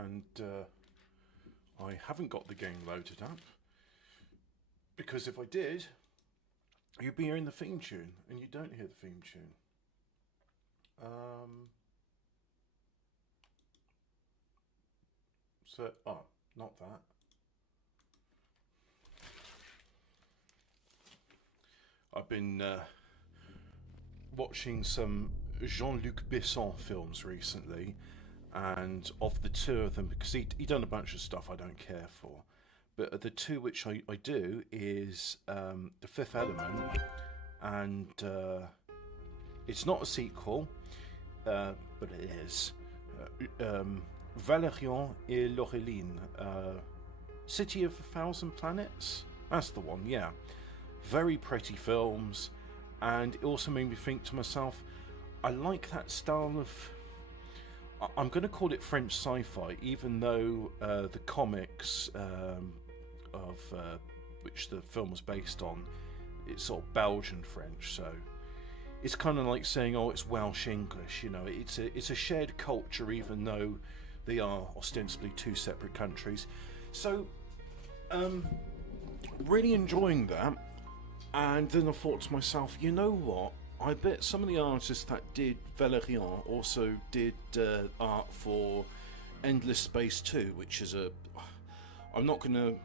and I haven't got the game loaded up, because if I did, you'd be hearing the theme tune, and you don't hear the theme tune. Not that. I've been watching some Jean-Luc Besson films recently, and of the two of them, because he done a bunch of stuff I don't care for, but the two which I do is The Fifth Element, and it's not a sequel, but it is. Valérian et Laureline, City of a Thousand Planets? That's the one, yeah. Very pretty films, and it also made me think to myself, I like that style of... I'm going to call it French sci-fi, even though the comics of which the film was based on, it's sort of Belgian French, so it's kind of like saying, oh, it's Welsh English, you know. It's a shared culture, even though they are ostensibly two separate countries. So, really enjoying that. And then I thought to myself, you know what? I bet some of the artists that did Valérian also did art for Endless Space 2, which is a... Am I going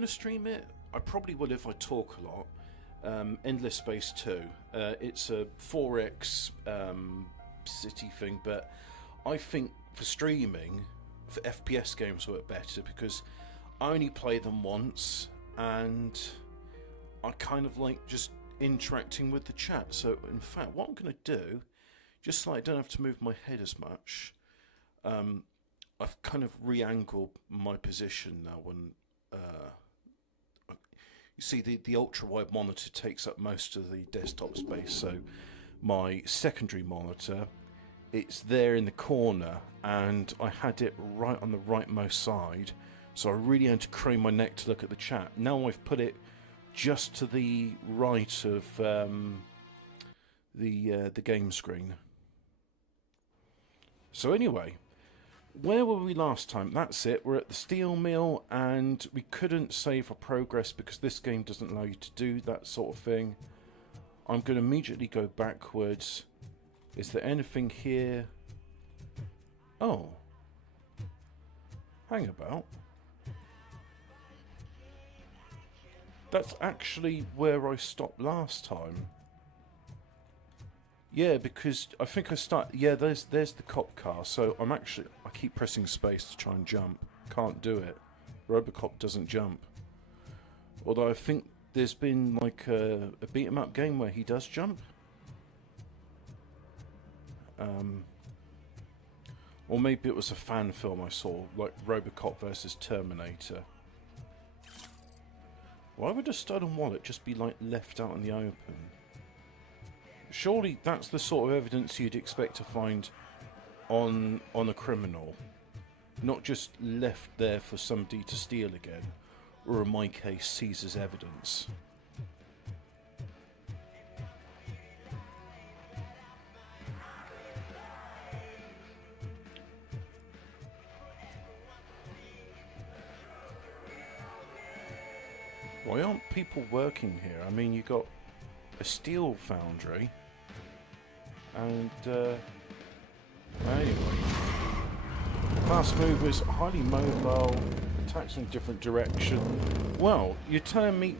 to stream it? I probably will if I talk a lot. Endless Space 2. It's a 4X city thing, but I think for streaming, for FPS games work better, because I only play them once, and I kind of like just interacting with the chat. So in fact, what I'm going to do, just so I don't have to move my head as much, I've kind of re-angled my position now. When you see the ultra-wide monitor takes up most of the desktop space, so my secondary monitor, it's there in the corner, and I had it right on the rightmost side, so I really had to crane my neck to look at the chat. Now I've put it just to the right of the game screen. So anyway, where were we last time? That's it, we're at the steel mill, and we couldn't save our progress because this game doesn't allow you to do that sort of thing. I'm going to immediately go backwards. Is there anything here? Oh. Hang about. That's actually where I stopped last time. Yeah, because I think I start... Yeah, there's the cop car. So I keep pressing space to try and jump. Can't do it. Robocop doesn't jump. Although I think there's been like a beat 'em up game where he does jump. Or maybe it was a fan film I saw, like Robocop versus Terminator. Why would a stolen wallet just be like left out in the open? Surely that's the sort of evidence you'd expect to find on a criminal, not just left there for somebody to steal again, or in my case, seize as evidence. Why aren't people working here? I mean, you got a steel foundry, and anyway, fast movers, highly mobile, attacks in a different direction. Well, you're telling me...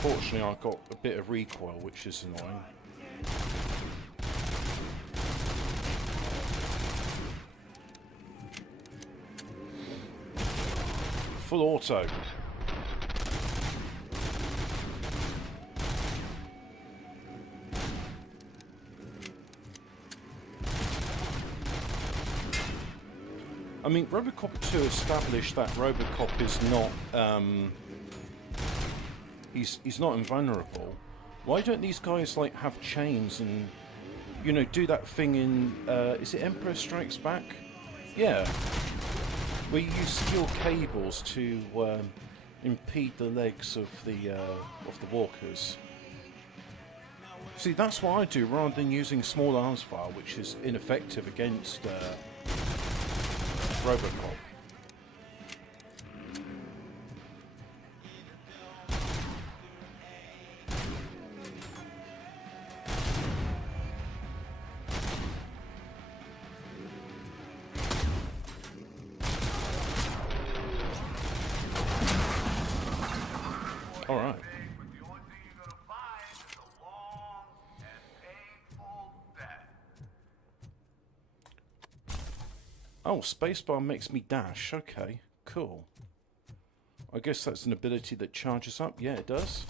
Unfortunately, I got a bit of recoil, which is annoying. Full auto. I mean, Robocop 2 established that Robocop is not, he's not invulnerable. Why don't these guys, like, have chains and, you know, do that thing in, is it Emperor Strikes Back? Yeah. We use steel cables to impede the legs of the walkers. See, that's what I do rather than using small arms fire, which is ineffective against Robocop. All right. Oh, spacebar makes me dash. Okay, cool. I guess that's an ability that charges up. Yeah, it does.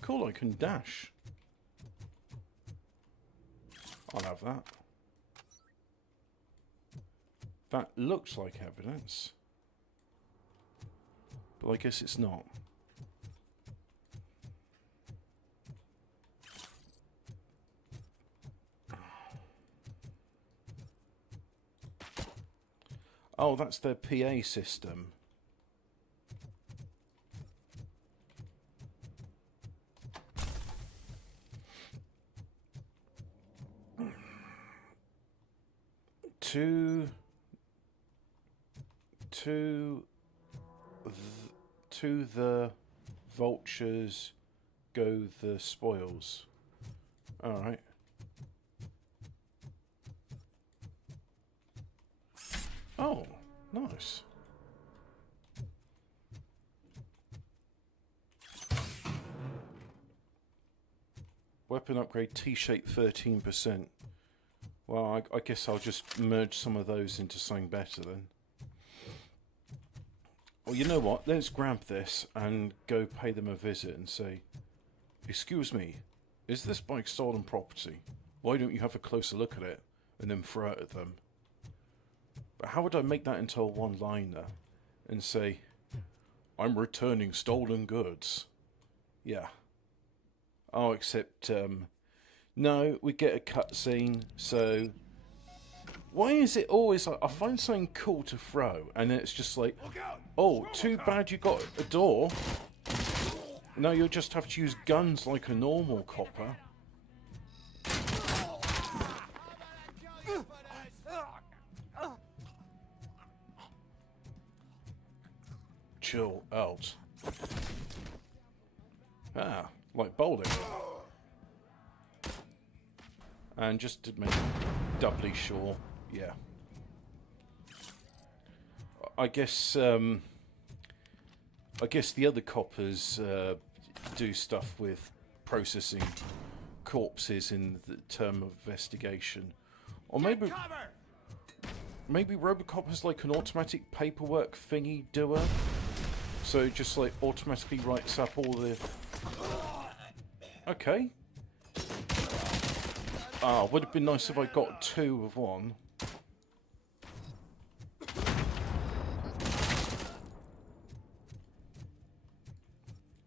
Cool, I can dash. I'll have that. That looks like evidence. But I guess it's not. Oh, that's their PA system. To the vultures go the spoils. All right. Oh, nice. Weapon upgrade T-shape 13%. Well, I guess I'll just merge some of those into something better then. Well, you know what? Let's grab this and go pay them a visit and say, "Excuse me, is this bike stolen property? Why don't you have a closer look at it?" And then throw it at them. But how would I make that into a one-liner and say, "I'm returning stolen goods"? Yeah. Oh, except, no, we get a cutscene, so... Why is it always like, I find something cool to throw, and then it's just like, oh, too bad you got a door. Now you'll just have to use guns like a normal copper. Chill out. Ah, like bowling. And just to make doubly sure, yeah. I guess the other coppers do stuff with processing corpses in the term of investigation, or maybe Robocop has like an automatic paperwork thingy doer, so it just like automatically writes up all the. Okay. Ah, would have been nice if I got two of one.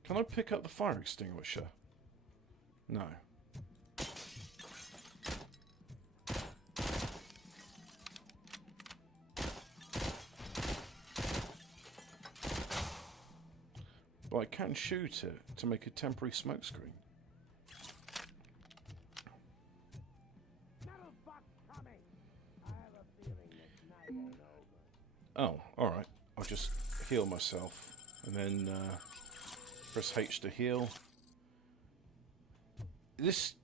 Can I pick up the fire extinguisher? No. But I can shoot it to make a temporary smokescreen. Oh, alright. I'll just heal myself. And then press H to heal. This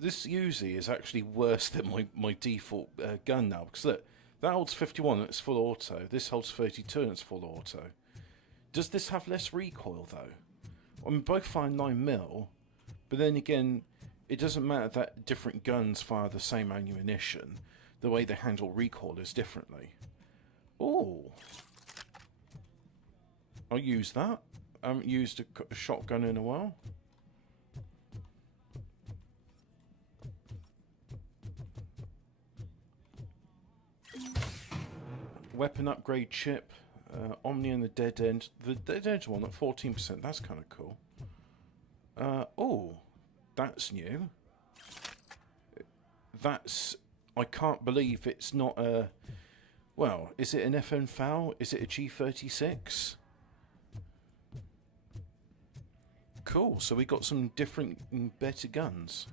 Uzi is actually worse than my default gun now. Because look, that holds 51 and it's full auto. This holds 32 and it's full auto. Does this have less recoil though? I mean, both fire 9mm. But then again, it doesn't matter that different guns fire the same ammunition. The way they handle recoil is differently. Oh, I'll use that. I haven't used a shotgun in a while. Weapon upgrade chip. Omni and the dead end. The dead end one at 14%. That's kind of cool. Oh, that's new. I can't believe it's not a Well, is it an FN FAL? Is it a G36? Cool, so we got some different and better guns.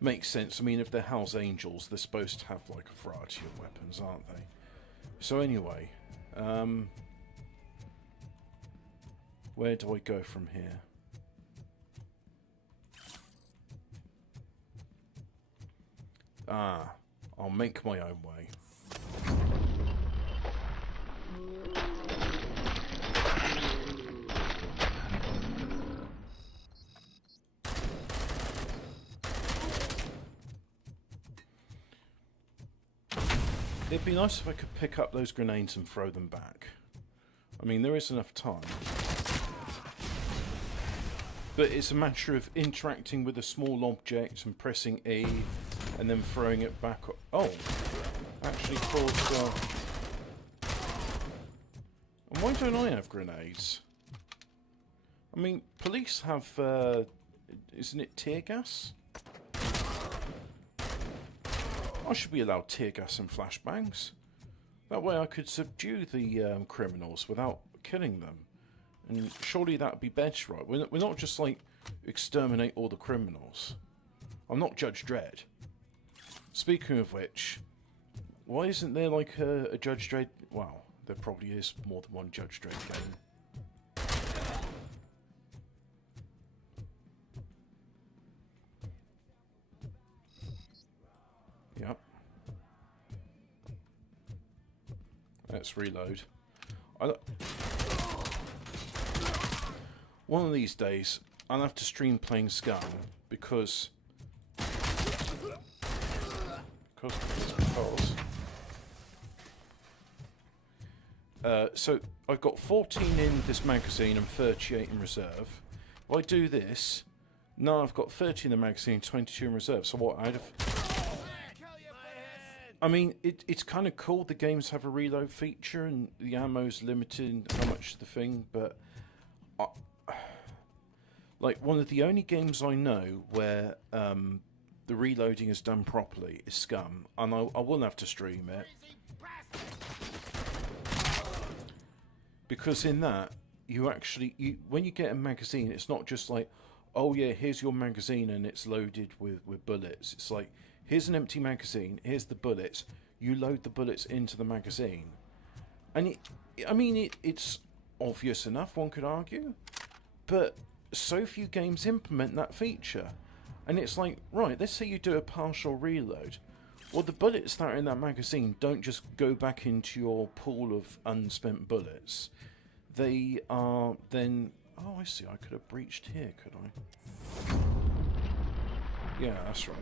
Makes sense. I mean, if they're Hell's Angels, they're supposed to have like a variety of weapons, aren't they? So anyway, where do I go from here? Ah, I'll make my own way. It'd be nice if I could pick up those grenades and throw them back. I mean, there is enough time. But it's a matter of interacting with a small object and pressing E and then throwing it back. Oh! Actually thought... And why don't I have grenades? I mean, police have... isn't it tear gas? I should be allowed tear gas and flashbangs. That way I could subdue the criminals without killing them. And surely that would be better, right? We're not just like exterminate all the criminals. I'm not Judge Dredd. Speaking of which, why isn't there like a Judge Dredd? Well, there probably is more than one Judge Dredd game. Yep. Let's reload. One of these days, I'll have to stream playing Scum because so I've got 14 in this magazine and 38 in reserve. If I do this, now I've got 30 in the magazine, 22 in reserve. So what? I mean, it's kind of cool. The games have a reload feature, and the ammo's limited in how much the thing. But like one of the only games I know where the reloading is done properly is Scum, and I will have to stream it because in that you actually when you get a magazine, it's not just like, oh yeah, here's your magazine and it's loaded with bullets. It's like, here's an empty magazine, here's the bullets, you load the bullets into the magazine. And it's obvious enough, one could argue, but so few games implement that feature. And it's like, right, let's say you do a partial reload. Well, the bullets that are in that magazine don't just go back into your pool of unspent bullets. They are then... Oh, I see, I could have breached here, could I? Yeah, that's right.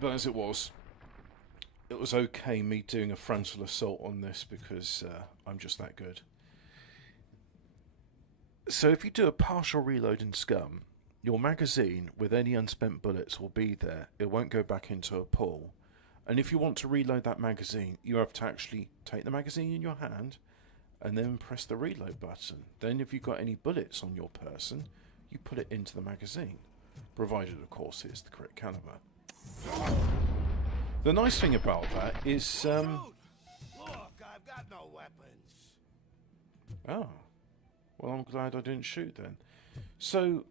But as it was okay me doing a frontal assault on this because I'm just that good. So if you do a partial reload in Scum, your magazine with any unspent bullets will be there. It won't go back into a pool. And if you want to reload that magazine, you have to actually take the magazine in your hand and then press the reload button. Then if you've got any bullets on your person, you put it into the magazine. Provided, of course, it's the correct caliber. The nice thing about that is... Look, I've got no weapons. Oh. Well, I'm glad I didn't shoot then. So,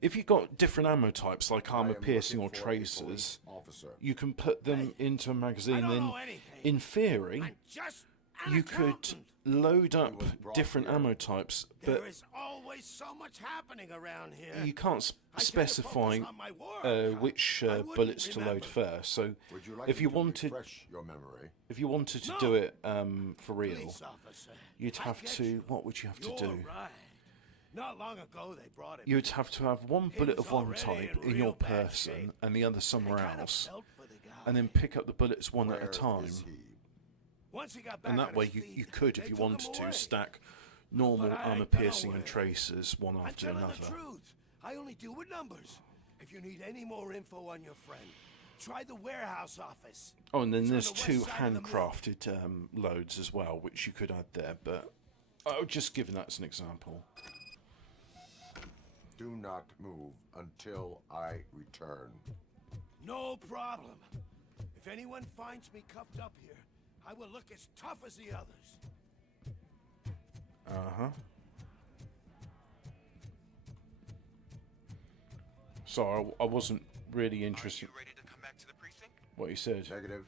if you've got different ammo types, like armor piercing or tracers, you can put them into a magazine. Then, in theory, you could load up different ammo types, but there is always so much happening around here. You can't specify which bullets to load first. So, if you wanted to do it for real, you'd have to. What would you have to do? Not long ago they brought it. You'd have to have one bullet of one type in your person and the other somewhere else, and then pick up the bullets one at a time. And that way you could, if you wanted to, stack normal armor piercing and tracers one after another. I only deal with numbers. If you need any more info on your friend, try the warehouse office. Oh, and then there's two handcrafted loads as well, which you could add there, but I'll just give that as an example. Do not move until I return. No problem. If anyone finds me cuffed up here, I will look as tough as the others. Uh-huh. Sorry, I wasn't really interested. Are you ready to come back to the precinct? What he said. Negative.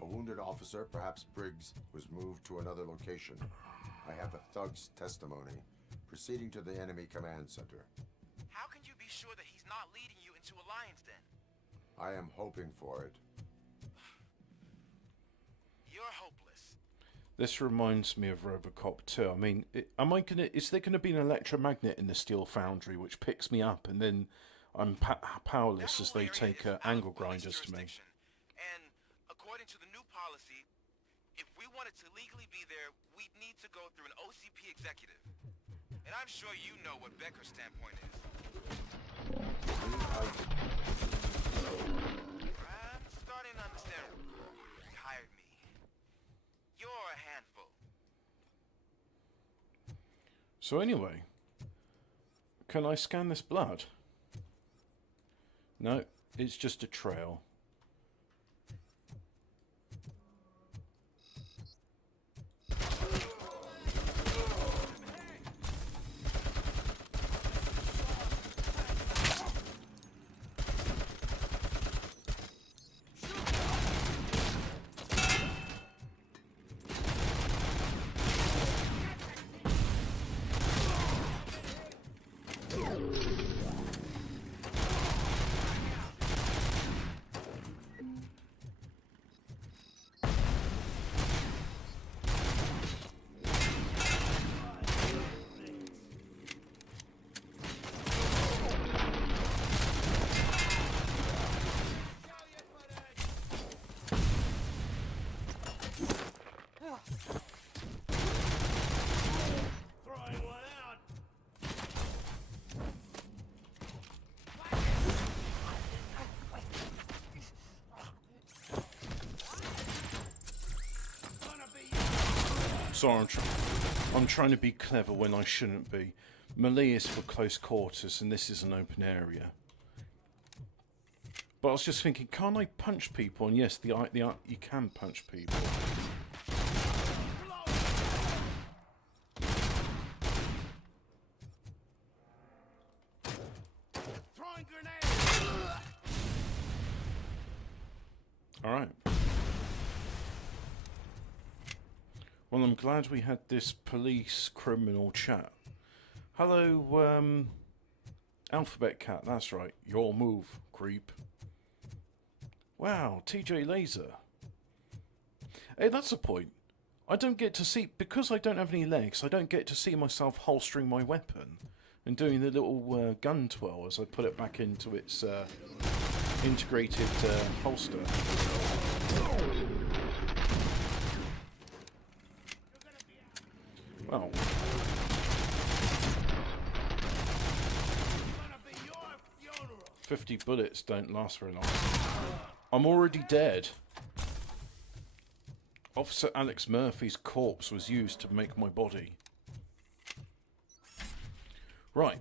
A wounded officer, perhaps Briggs, was moved to another location. I have a thug's testimony. Proceeding to the enemy command center. How can you be sure that he's not leading you into a lion's den? I am hoping for it. You're hopeless. This reminds me of Robocop too. I mean, is there gonna be an electromagnet in the steel foundry which picks me up, and then I'm powerless as they take angle grinders to me? And according to the new policy, if we wanted to legally be there, we'd need to go through an OCP executive. And I'm sure you know what Becker's standpoint is. I'm starting to understand. You hired me. You're a handful. So anyway, can I scan this blood? No, it's just a trail. Throwing one out. 'Sorry, I'm trying to be clever when I shouldn't be. Melee is for close quarters, and this is an open area. But I was just thinking, can't I punch people? And yes, you can punch people. Throwing grenade. All right. Well, I'm glad we had this police criminal chat. Hello, Alphabet Cat. That's right. Your move, creep. Wow, TJ Laser. Hey, that's a point. I don't get to see, because I don't have any legs, I don't get to see myself holstering my weapon and doing the little gun twirl as I put it back into its integrated holster. Well, 50 bullets don't last very long. I'm already dead. Officer Alex Murphy's corpse was used to make my body. Right,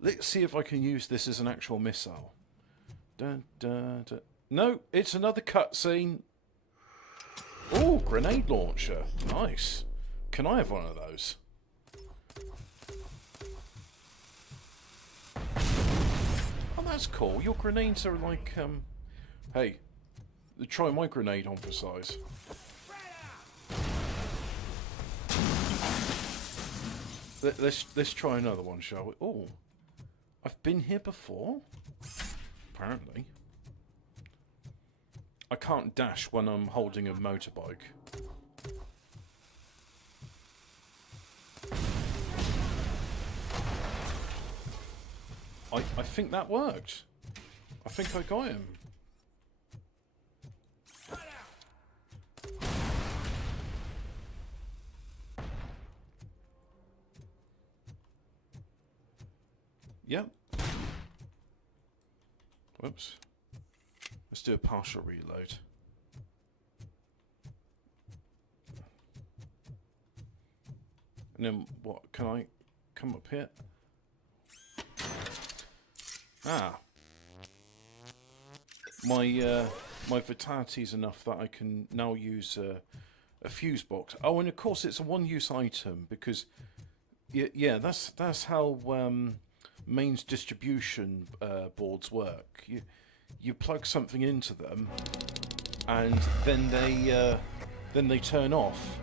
let's see if I can use this as an actual missile. Dun, dun, dun. No, it's another cutscene. Oh, grenade launcher. Nice. Can I have one of those? Oh, that's cool. Your grenades are like, hey, try my grenade on for size. Let's try another one, shall we? Oh, I've been here before? Apparently. I can't dash when I'm holding a motorbike. I think that worked. I think I got him. Yep. Whoops. Let's do a partial reload. And then what? Can I come up here? my vitality is enough that I can now use a fuse box. Oh, and of course it's a one-use item because, yeah, that's how mains distribution boards work. You plug something into them, and then they turn off.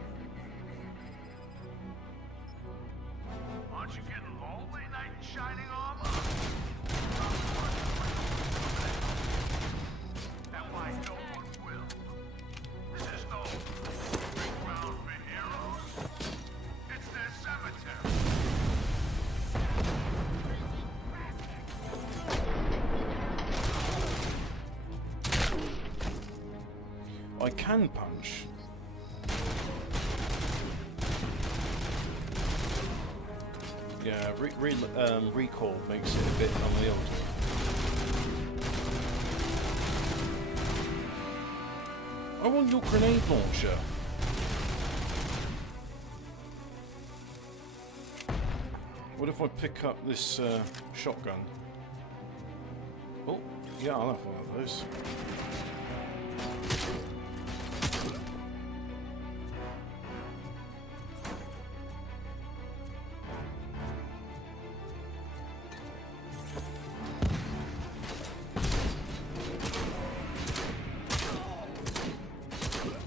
Aren't you getting lonely, knight in shining armor? And why no one will. This is no big ground for heroes. It's their cemetery. I can punch. Yeah, recoil makes it a bit unwieldy. I want your grenade launcher. What if I pick up this shotgun? Oh, yeah, I'll have one of those.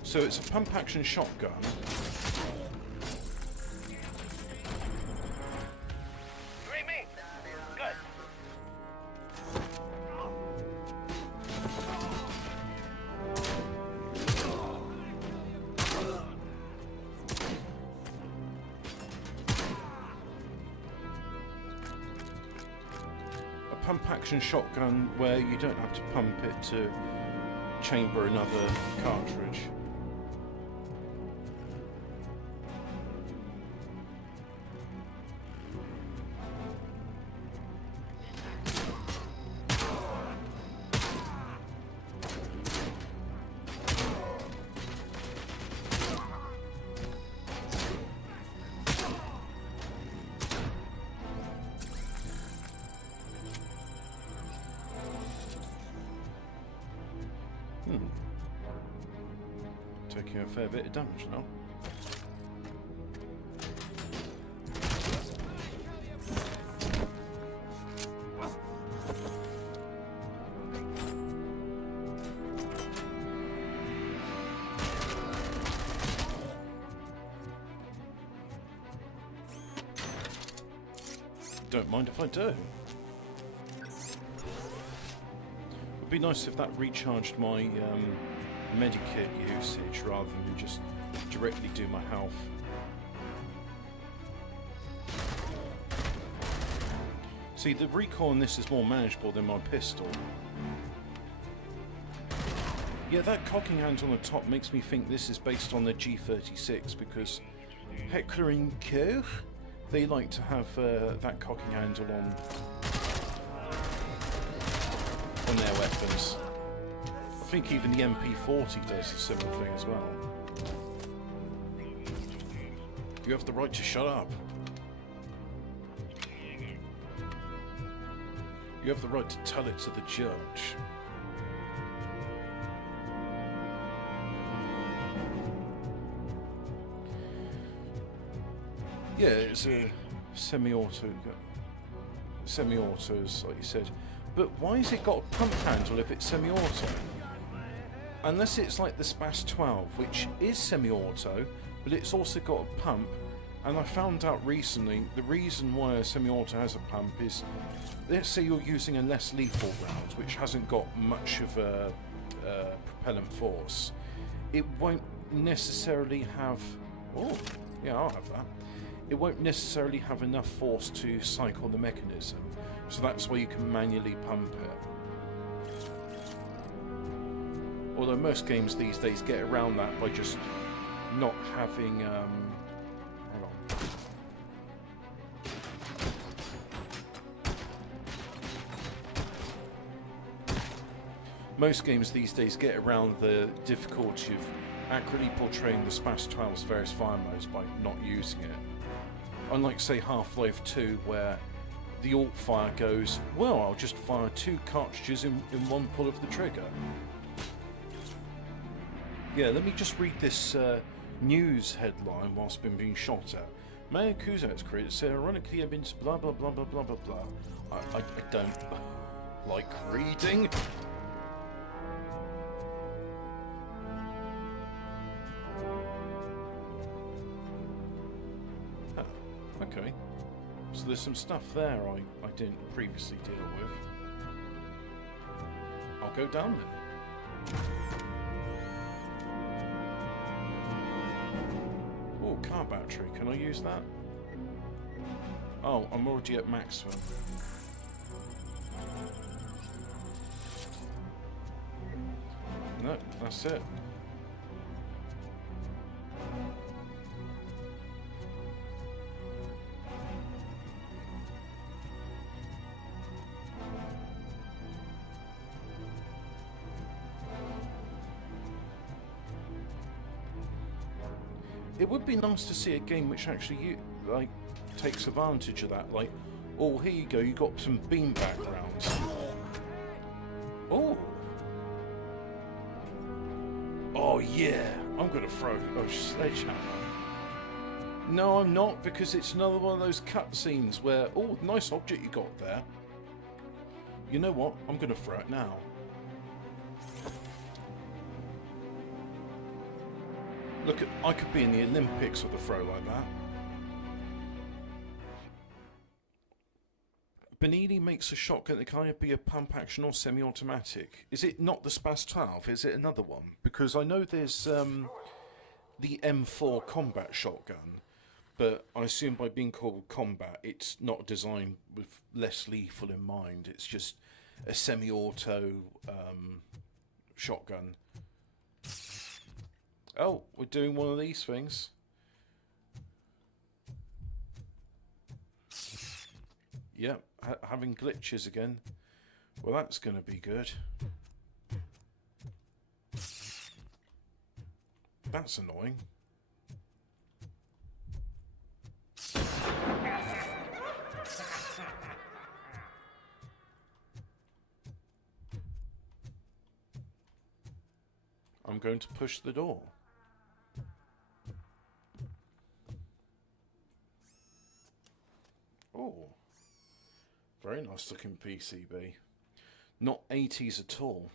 So it's a pump action shotgun. Dreamy? Good. A pump action shotgun where you don't have to pump it to chamber another cartridge. Taking a fair bit of damage now. Don't mind if I do. Would be nice if that recharged my medikit usage rather than just directly do my health. See, the recoil on this is more manageable than my pistol. Yeah, that cocking handle on the top makes me think this is based on the G36 because Heckler & Koch, they like to have that cocking handle on their weapons. I think even the MP40 does a similar thing as well. You have the right to shut up. You have the right to tell it to the judge. Yeah, it's a semi-auto. Semi-autos, like you said. But why has it got a pump handle if it's semi-auto? Unless it's like the Spas 12, which is semi-auto, but it's also got a pump. And I found out recently, the reason why a semi-auto has a pump is, let's say you're using a less lethal round, which hasn't got much of a propellant force. It won't necessarily have... Oh, yeah, I'll have that. It won't necessarily have enough force to cycle the mechanism. So that's why you can manually pump it. Although most games these days get around that by just not having... hang on. Most games these days get around the difficulty of accurately portraying the Spas 12's various fire modes by not using it. Unlike, say, Half-Life 2, where the alt fire goes, well, I'll just fire 2 cartridges in one pull of the trigger. Yeah, let me just read this news headline whilst being shot at. Mayor Kuzak's critics say ironically evidence blah blah blah blah blah blah blah. I don't like reading. Huh, okay. So there's some stuff there I didn't previously deal with. I'll go down then. Oh, car battery. Can I use that? Oh, I'm already at maximum. No, that's it. It would be nice to see a game which actually like takes advantage of that. Like, oh, here you go, you got some beanbag rounds. Oh. Oh yeah, I'm gonna throw a sledgehammer. No, I'm not, because it's another one of those cutscenes where, oh, nice object you got there. You know what? I'm gonna throw it now. Look, I could be in the Olympics with a throw like that. Benini makes a shotgun that can either be a pump action or semi-automatic. Is it not the Spas 12? Is it another one? Because I know there's the M4 combat shotgun, but I assume by being called combat, it's not designed with less lethal in mind. It's just a semi-auto shotgun. Oh, we're doing one of these things. Yep, having glitches again. Well, that's going to be good. That's annoying. I'm going to push the door. Oh, very nice looking PCB. Not 80s at all.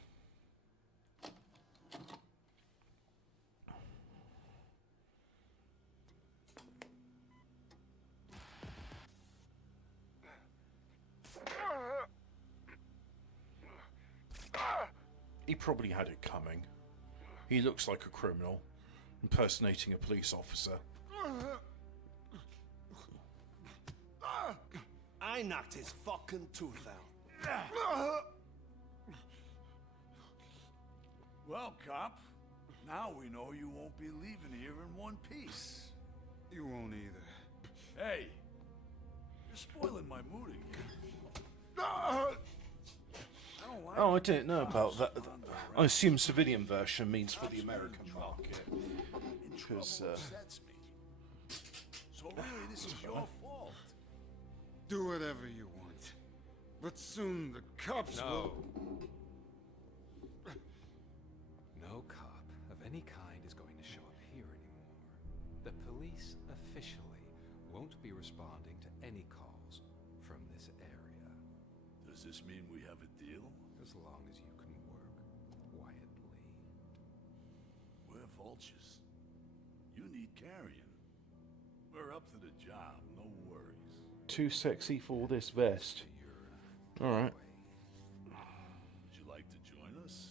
He probably had it coming. He looks like a criminal, impersonating a police officer. I knocked his fucking tooth out. Well, cop, now we know you won't be leaving here in one piece. You won't either. Hey, you're spoiling my mood again. Oh, I didn't know about that. I assume civilian version means for the American market. Because, Upsets me. So really, this is your fault. Do whatever you want. But soon the cops will... No cop of any kind is going to show up here anymore. The police officially won't be responding to any calls from this area. Does this mean we have a deal? As long as you can work quietly. We're vultures. You need carrying. We're up to the job, no worries. too sexy for this vest. Alright. Would you like to join us?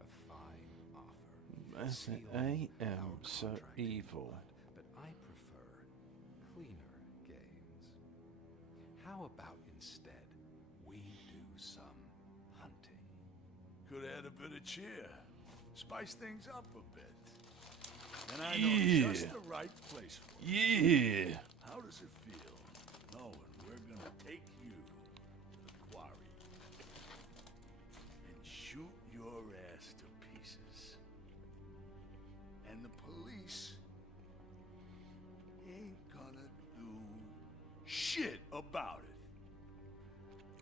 A fine offer. I am so evil. But I prefer cleaner games. How about instead we do some hunting? Could add a bit of cheer. Spice things up a bit. And I know just the right place for it. Yeah. How does it feel knowing we're gonna take you to the quarry and shoot your ass to pieces? And the police ain't gonna do shit about it.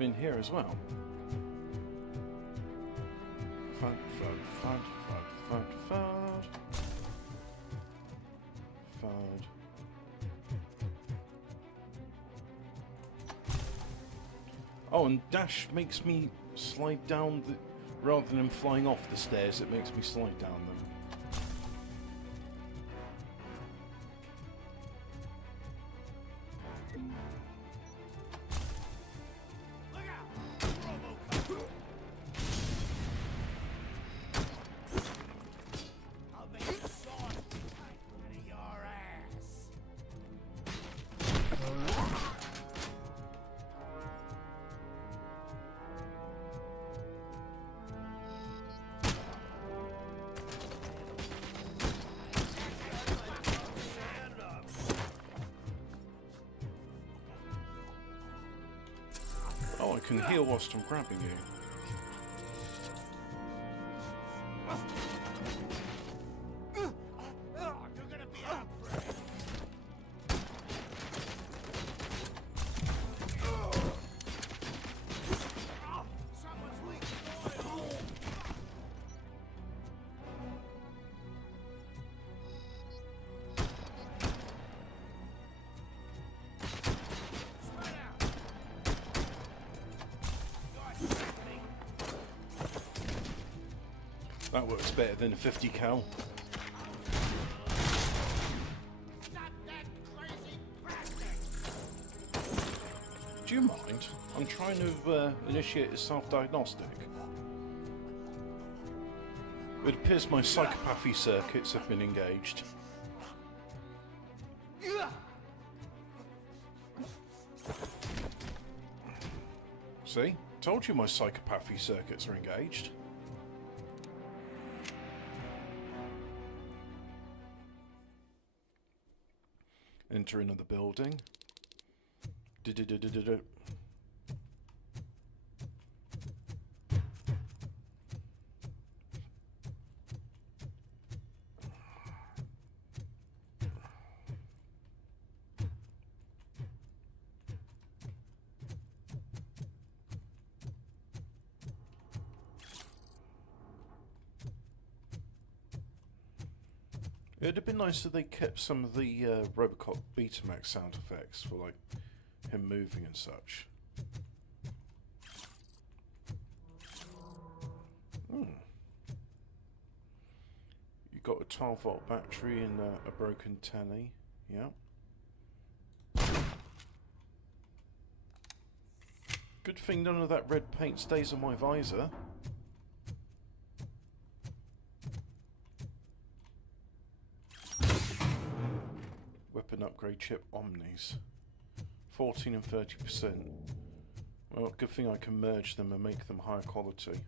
been here as well. Fud, fud, fud, fud, fud, fud. Fud. Oh, and dash makes me slide down the... Rather than flying off the stairs, it makes me slide down them. Look out! Robocop! I'll make a sauce right out of your ass. Stand up. Oh, I can heal whilst I'm grabbing you. You're gonna be out for it. Someone's leaking oil. Spread out. You're sickening. That works better than a 50 cal. Stop that crazy bastard! Do you mind? I'm trying to initiate a self-diagnostic. It appears my psychopathy circuits have been engaged. See? Told you my psychopathy circuits are engaged. Enter another building. Du-du-du-du-du-du. It'd have been nice if they kept some of the Robocop Betamax sound effects for like him moving and such. You got a 12-volt battery and a broken telly. Yeah. Good thing none of that red paint stays on my visor. Weapon upgrade chip Omnis. 14 and 30%. Well, good thing I can merge them and make them higher quality.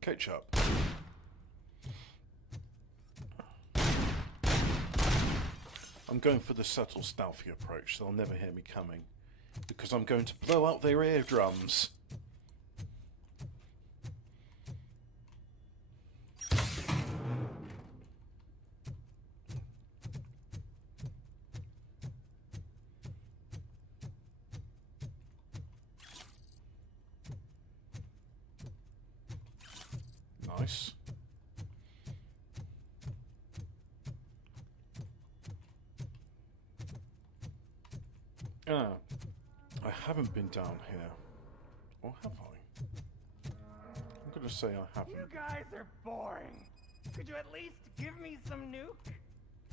Ketchup. I'm going for the subtle, stealthy approach. They'll never hear me coming. Because I'm going to blow out their eardrums. Nice. I haven't been down here. Or have I? I'm gonna say I haven't. You guys are boring. Could you at least give me some nuke?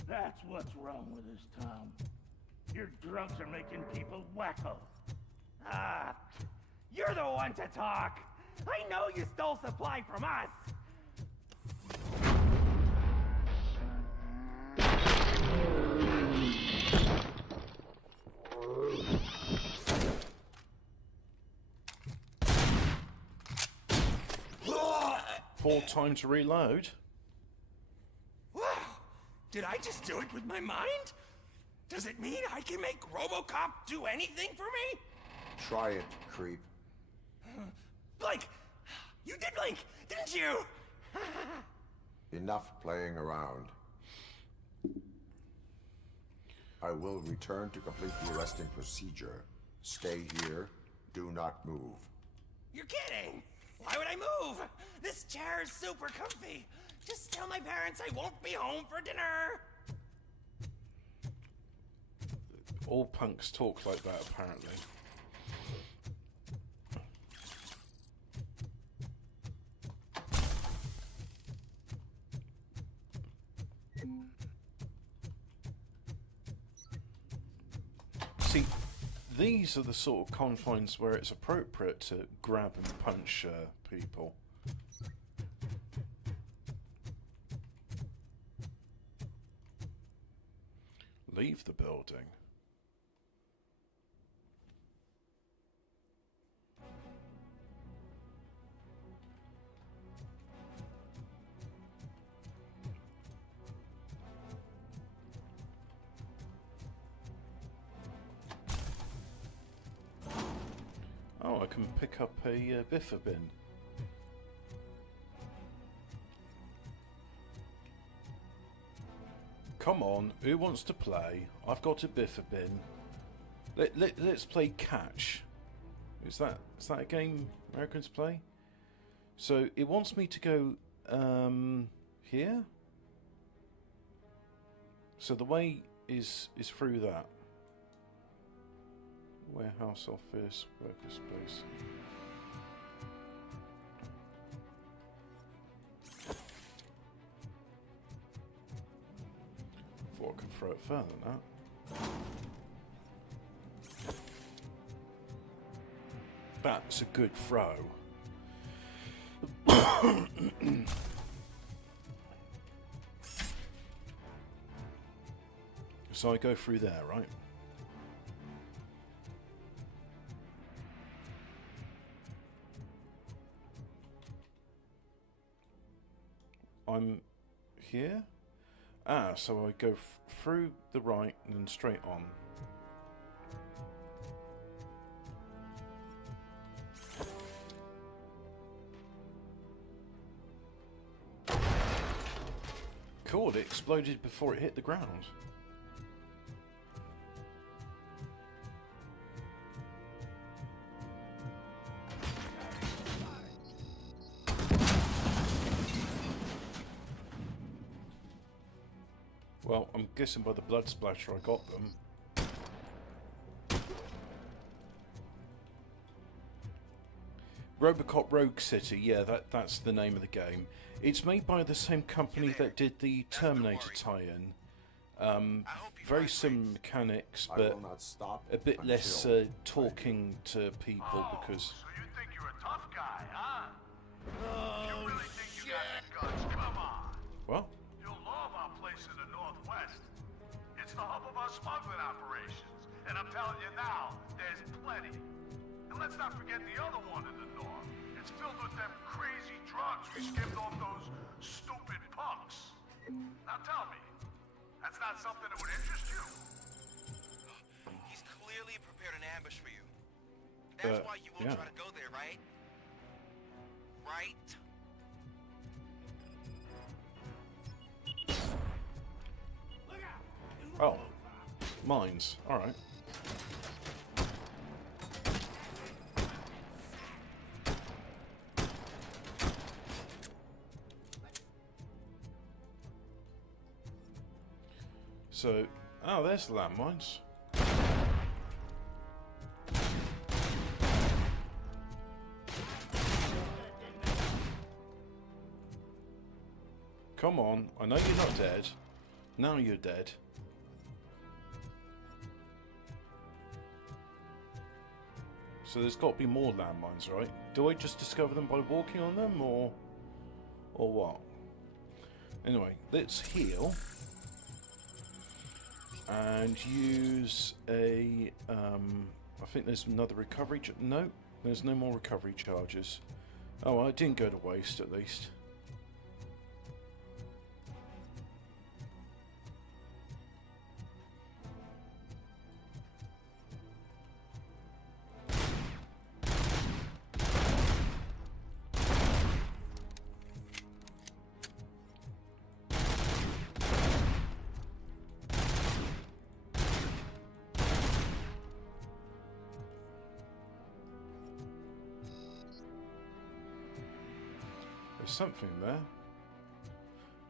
That's what's wrong with this town. Your drunks are making people wacko. Ah, you're the one to talk. I know you stole supply from us. Poor time to reload. Wow, did I just do it with my mind? Does it mean I can make Robocop do anything for me? Try it, creep. Blink! You did blink, didn't you? Enough playing around. I will return to complete the arresting procedure. Stay here. Do not move. You're kidding! Why would I move? This chair is super comfy. Just tell my parents I won't be home for dinner. All punks talk like that, apparently. See, these are the sort of confines where it's appropriate to grab and punch people. Leave the building. Oh, I can pick up a biffa bin. Come on, who wants to play? I've got a biffa bin. Let's play catch. Is that a game Americans play? So it wants me to go here. So the way is through that. Warehouse, office, worker space. Thought I could throw it further than that. That's a good throw. So I go through there, right? I'm here. Ah, so I go through the right and then straight on. Cool, it exploded before it hit the ground. Well, I'm guessing by the blood splatter I got them. Robocop Rogue City, yeah, that's the name of the game. It's made by the same company that did the Terminator tie-in. Very similar mechanics, but a bit less talking to people because... So you think you're a tough guy, huh? You really think you got the guts? Come on. What? You'll love our place in the Northwest. It's the hub of our smuggling operations. And I'm telling you now, there's plenty. And let's not forget the other one in the north. It's filled with them crazy drugs we skipped off those stupid punks. Now tell me, that's not something that would interest you? He's clearly prepared an ambush for you. That's why you won't yeah. try to go there, right? Right? Oh, mines. Alright. So, oh, there's the landmines. Come on, I know you're not dead. Now you're dead. So there's got to be more landmines, right? Do I just discover them by walking on them, or what? Anyway, let's heal. And use a... I think there's another recovery... No, there's no more recovery charges. Oh, well, it didn't go to waste, at least. There's something there.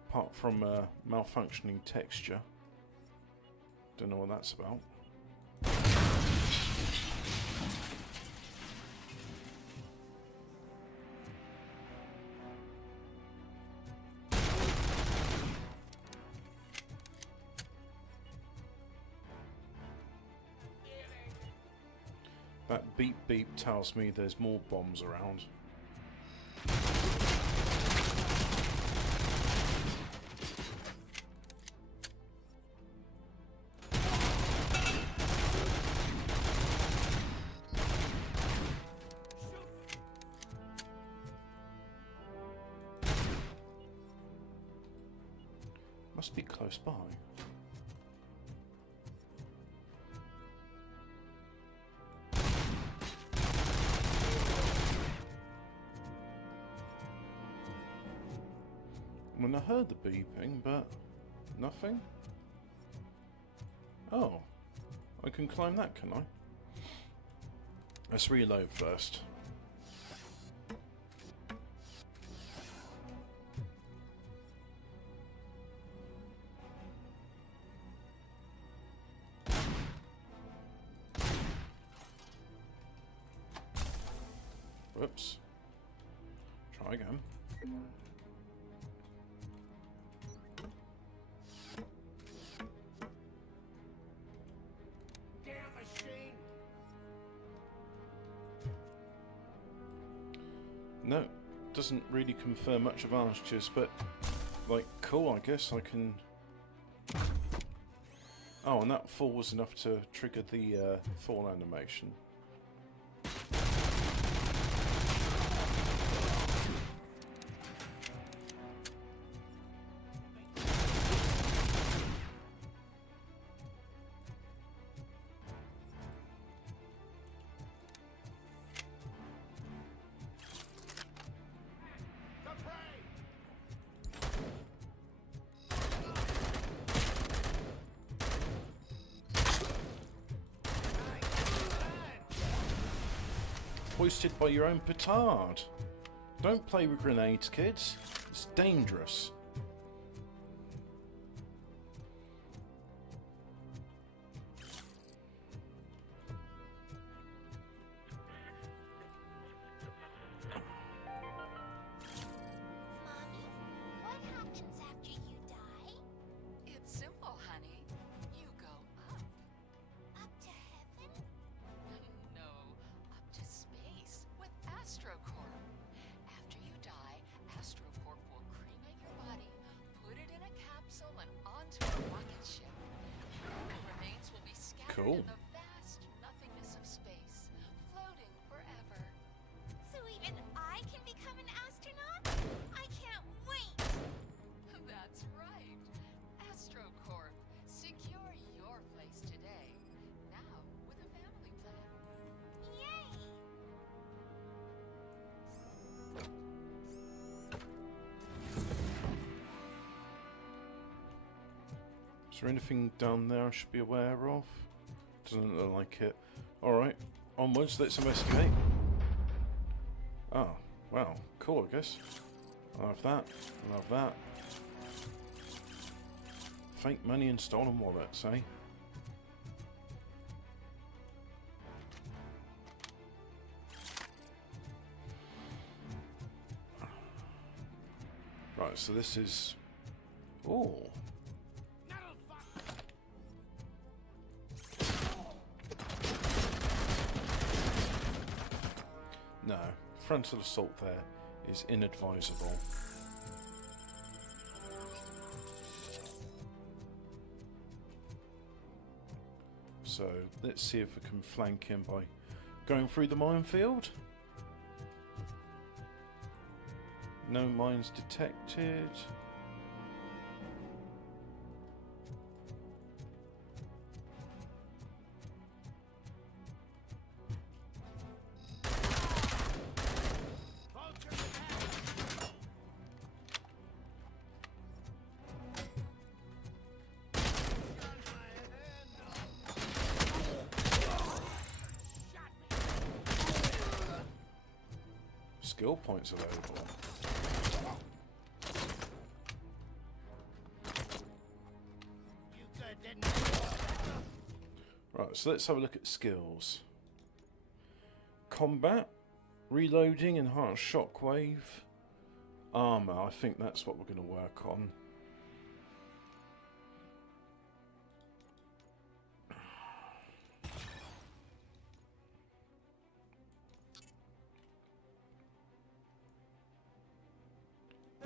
Apart from a malfunctioning texture. Don't know what that's about. That beep beep tells me there's more bombs around. Must be close by. I mean, I heard the beeping, but nothing? Oh, I can climb that, can I? Let's reload first. Whoops. Try again. No, doesn't really confer much advantages, but like, cool, I guess I can. Oh, and that fall was enough to trigger the fall animation. Hoisted by your own petard. Don't play with grenades, kids. It's dangerous. Mommy, what happens after you die? It's simple, honey. You go up. Up to heaven? No, up to space with AstroCorp. After you die, AstroCorp will cremate your body, put it in a capsule and onto a rocket ship. Your remains will be scattered Cool. in the vast nothingness of space, floating forever. So even I can become an astronaut? I can't wait! That's right. AstroCorp. Secure your place today. Now with a family plan. Yay! Is there anything down there I should be aware of? Doesn't look like it. Alright, onwards, let's investigate. Oh, wow, cool, I guess. I'll have that, I'll have that. Fake money and stolen wallets, eh? Right, so this is... Ooh. No, frontal assault there is inadvisable. So let's see if we can flank him by going through the minefield. No mines detected. Skill points available. so let's have a look at skills. Combat, reloading, enhanced shockwave, armor. I think that's what we're going to work on.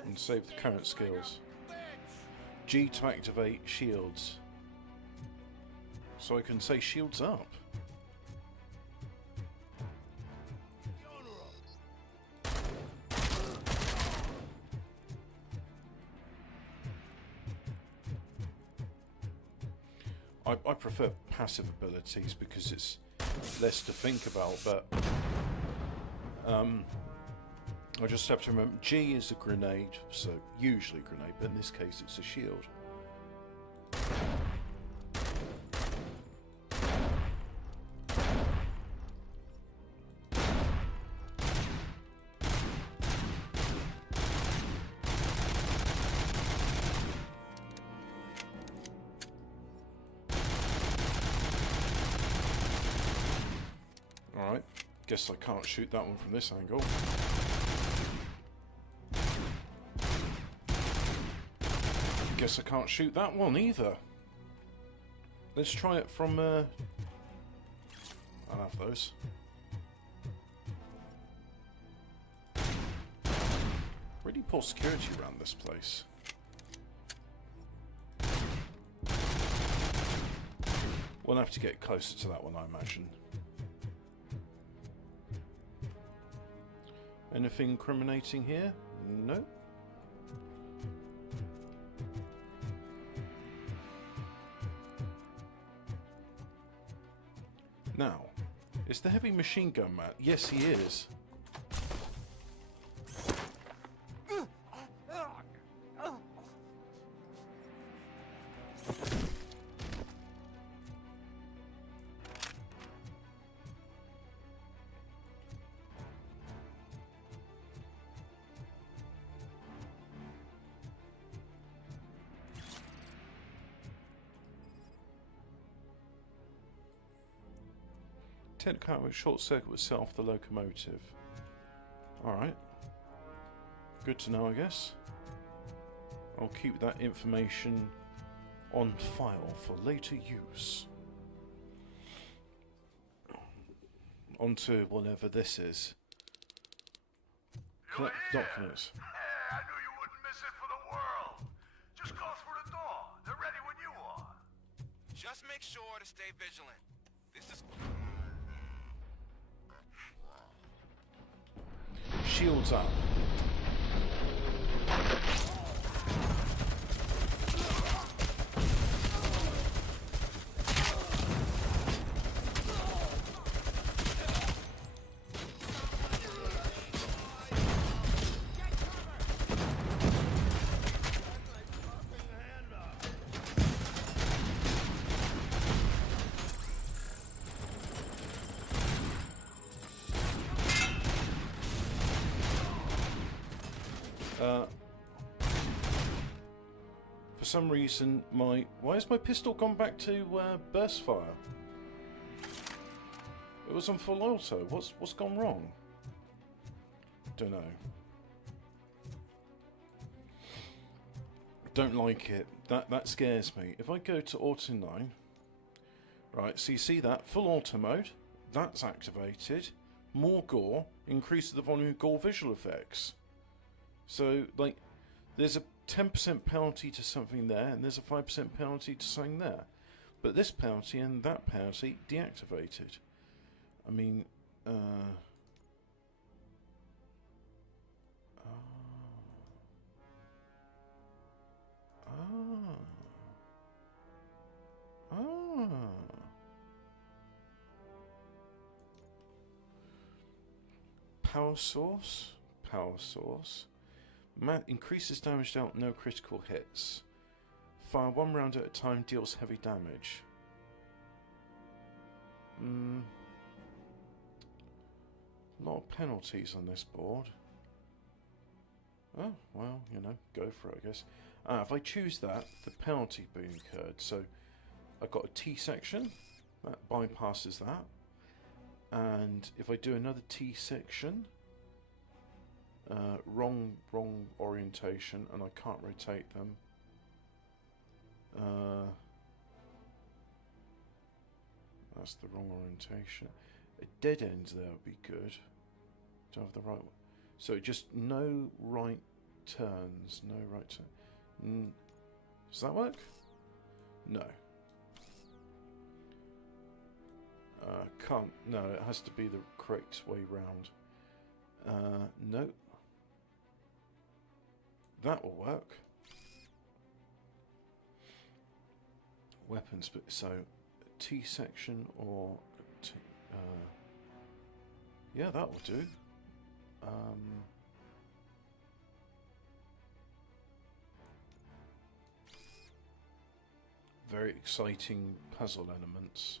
And save the current skills. G to activate shields. So I can say shields up. I prefer passive abilities because it's less to think about, but I just have to remember G is a grenade, so usually a grenade, but in this case it's a shield. Alright, guess I can't shoot that one from this angle. Guess I can't shoot that one either. Let's try it from I'll have those. Really poor security around this place. We'll have to get closer to that one, I imagine. Anything incriminating here? No. Now, is the heavy machine gun man? Yes, he is. Technical short circuit would set off the locomotive. Alright. Good to know, I guess. I'll keep that information on file for later use. Onto whatever this is. Collect documents. Hey, I knew you wouldn't miss it for the world. Just go through the door. They're ready when you are. Just make sure to stay vigilant. This is... Shields up. For some reason, why has my pistol gone back to burst fire? It was on full auto. What's gone wrong? Don't know. Don't like it. That scares me. If I go to auto 9, right? So you see that full auto mode. That's activated. More gore increases the volume of gore visual effects. So like, there's a 10% penalty to something there, and there's a 5% penalty to something there. But this penalty and that penalty deactivated. I mean, Power source. Increases damage dealt, no critical hits. Fire one round at a time, deals heavy damage. A lot of penalties on this board. Oh, well, you know, go for it, I guess. If I choose that, the penalty being incurred. So, I've got a T section, That bypasses that. And if I do another T section, wrong orientation, and I can't rotate them. That's the wrong orientation. A dead end there would be good. To have the right one. So just no right turns. No right turn. Does that work? No. Can't. No, it has to be the correct way round. No. That will work. Weapons, but so T section or yeah, that will do. Very exciting puzzle elements.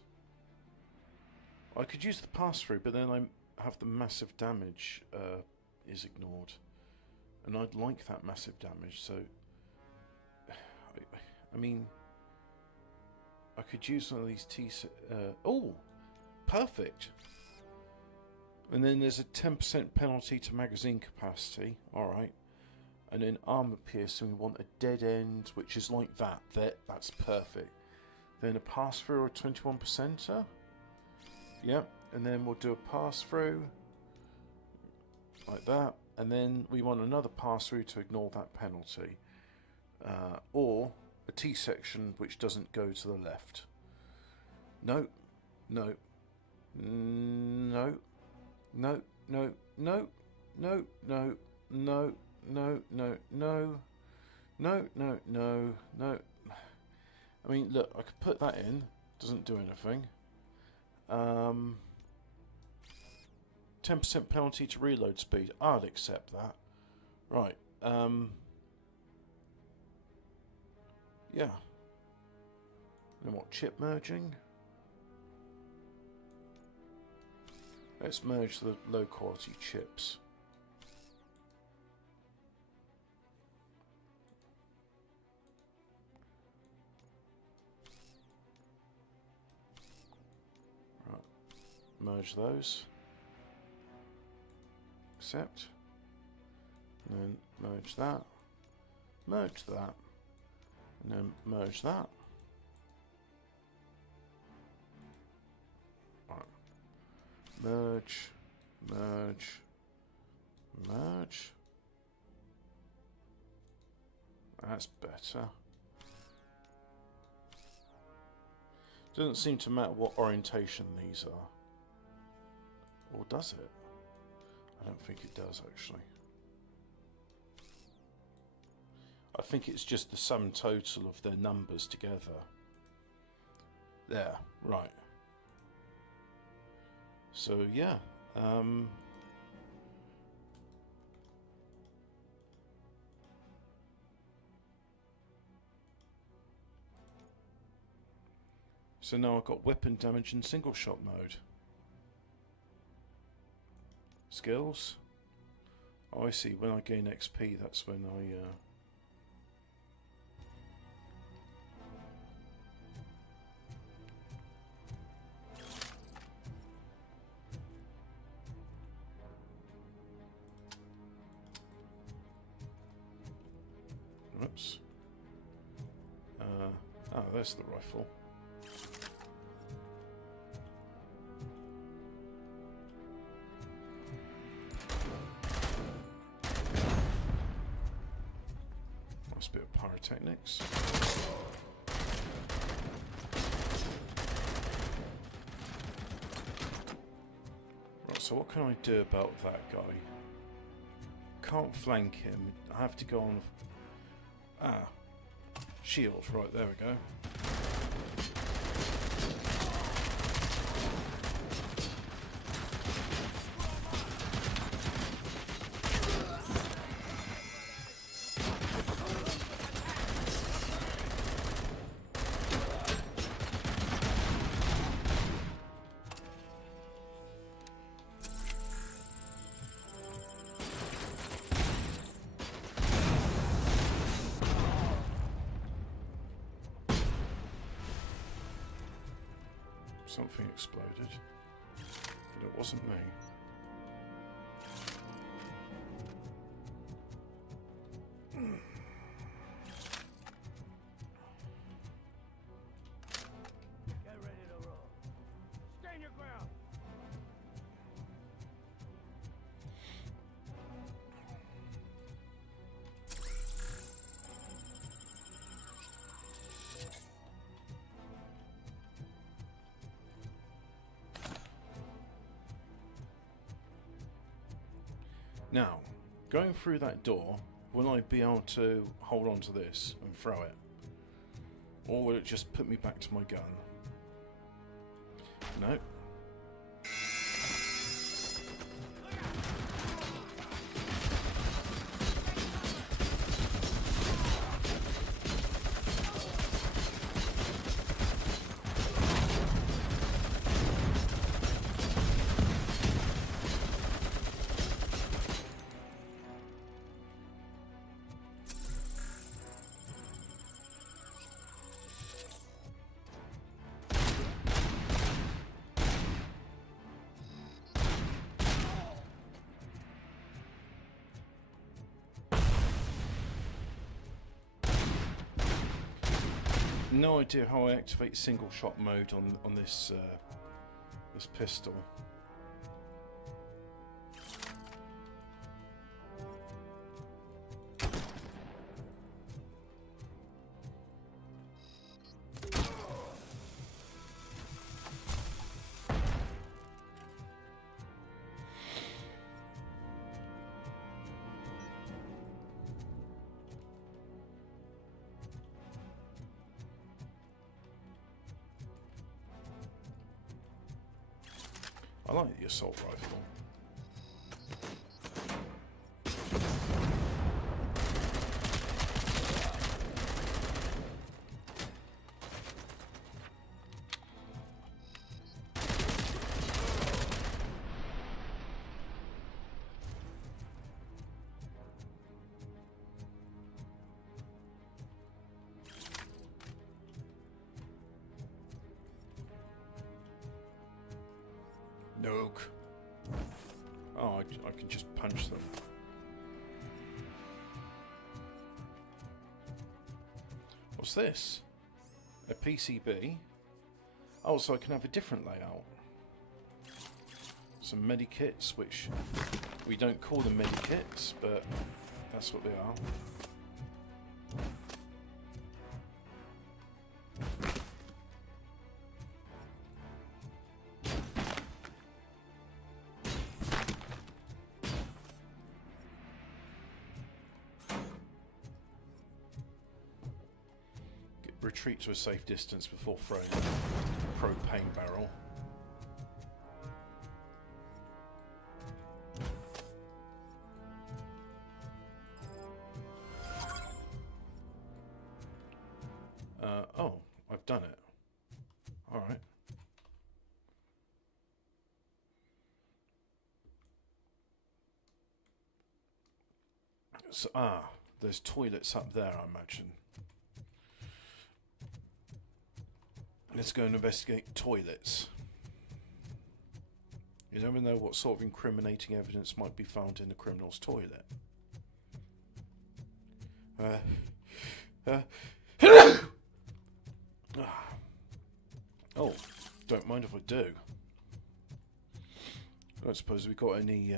I could use the pass-through, but then I have the massive damage is ignored. And I'd like that massive damage, so... I mean... I could use one of these oh! Perfect! And then there's a 10% penalty to magazine capacity. Alright. And then armor piercing, we want a dead end, which is like that. That's perfect. Then a pass-through or a 21%er. Yep. And then we'll do a pass-through. Like that. And then we want another pass-through to ignore that penalty. Or a T-section which doesn't go to the left. No. No. No. No. No. No. No. No. No. No, no, no, no, no, no, no. I mean, look, I could put that in. Doesn't do anything. 10% penalty to reload speed. I'll accept that. Right. Yeah. Then what? Chip merging. Let's merge the low quality chips. Merge those. Accept. And then merge that. Merge that. And then merge that. Right. Merge. Merge. Merge. That's better. Doesn't seem to matter what orientation these are. Or does it? I don't think it does, actually. I think it's just the sum total of their numbers together. There, right. So, yeah. So now I've got weapon damage in single shot mode. Skills. Oh, I see. When I gain XP, that's when I... Whoops. Oh, there's the rifle. Bit of pyrotechnics. Right, so what can I do about that guy? Can't flank him. I have to go on... shield. Right, there we go. Something exploded, but it wasn't me. Get ready to roll. Stand your ground. Now, going through that door, will I be able to hold on to this and throw it? Or will it just put me back to my gun? No. No idea how I activate single shot mode on this this pistol. I like the assault rifle. Nuke. Oh, I can just punch them. What's this? A PCB? Oh, so I can have a different layout. Some medikits, which we don't call them medikits, but that's what they are. Retreat to a safe distance before throwing a propane barrel. Oh, I've done it. Alright. So, there's toilets up there, I imagine. Let's go and investigate toilets. You never know what sort of incriminating evidence might be found in the criminal's toilet. Oh, don't mind if I do. I don't suppose we've got any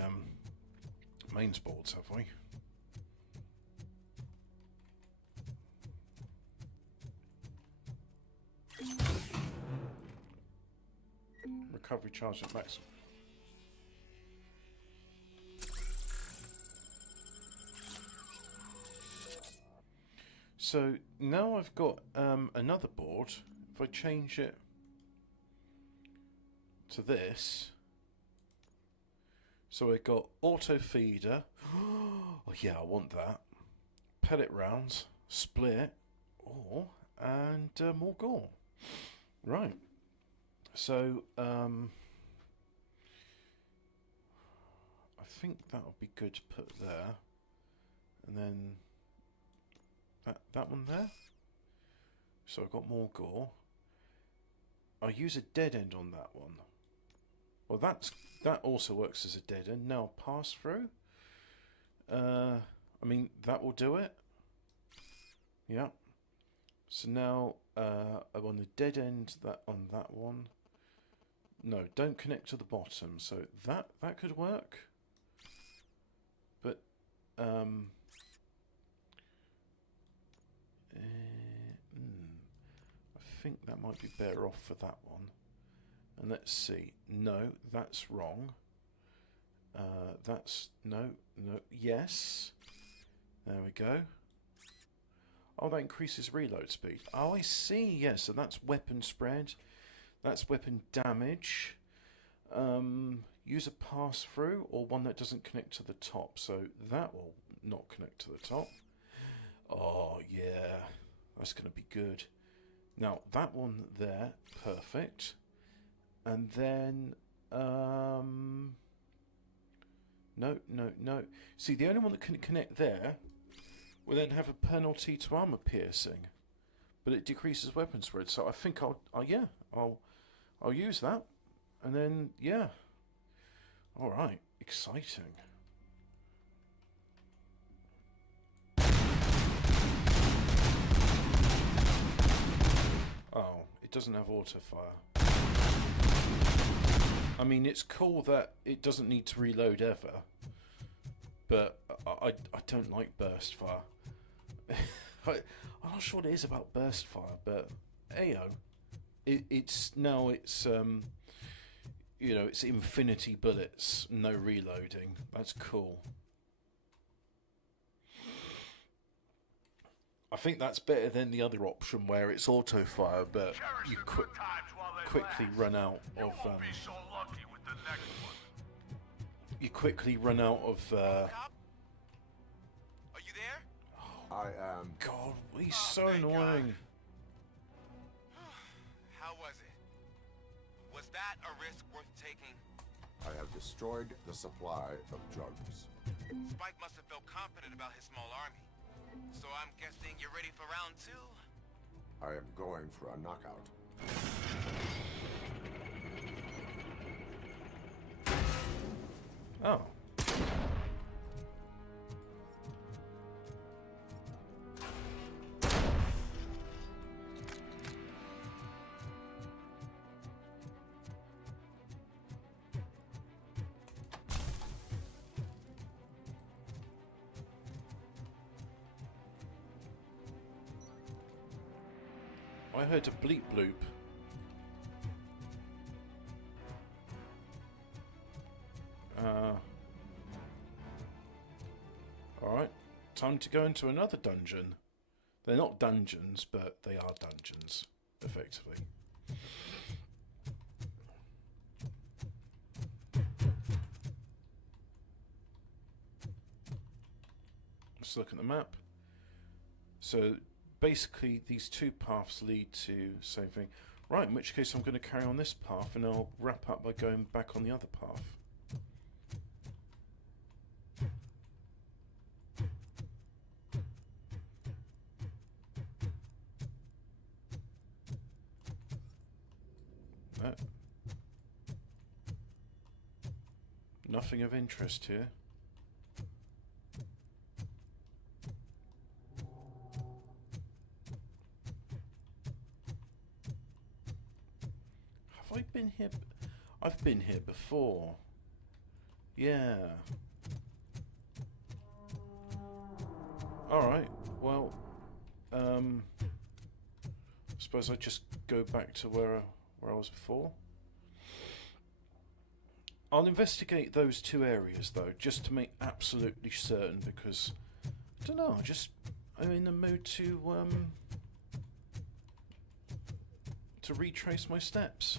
mains boards, have we? Recovery charge at maximum. So now I've got another board. If I change it to this, so I got auto feeder. Oh yeah, I want that. Pellet rounds, split, and more gore. Right. So I think that would be good to put there, and then that one there. So I've got more gore. I use a dead end on that one. Well, that also works as a dead end. Now pass through. I mean, that will do it. Yeah. So now I'm on the dead end on that one. No, don't connect to the bottom. So that could work. But I think that might be better off for that one. And let's see. No, that's wrong. That's no. Yes. There we go. Oh, that increases reload speed. Oh, I see. Yes, so that's weapon spread. That's weapon damage. Use a pass through or one that doesn't connect to the top. So that will not connect to the top. Oh yeah, that's going to be good. Now that one there, perfect. And then no. See, the only one that can connect there will then have a penalty to armor piercing, but it decreases weapon spread. So I think I'll use that, and then yeah. All right, exciting. Oh, it doesn't have auto fire. I mean, it's cool that it doesn't need to reload ever, but I don't like burst fire. I'm not sure what it is about burst fire, but ayo, it's you know, it's infinity bullets, no reloading. That's cool. I think that's better than the other option where it's auto fire, but you quickly run out of. You quickly run out of. Are you there? I am. God, he's so annoying. How was it? Was that a risk worth taking? I have destroyed the supply of drugs. Spike must have felt confident about his small army. So I'm guessing you're ready for round 2? I am going for a knockout. Oh. I heard a bleep bloop. Alright, time to go into another dungeon. They're not dungeons, but they are dungeons, effectively. Let's look at the map. So basically these two paths lead to same thing. Right, in which case I'm going to carry on this path and I'll wrap up by going back on the other path. Nothing of interest here. Have I been here? I've been here before. Yeah. Alright, well, I suppose I just go back to where I was before. I'll investigate those two areas though, just to make absolutely certain, because I don't know, I'm in the mood to retrace my steps.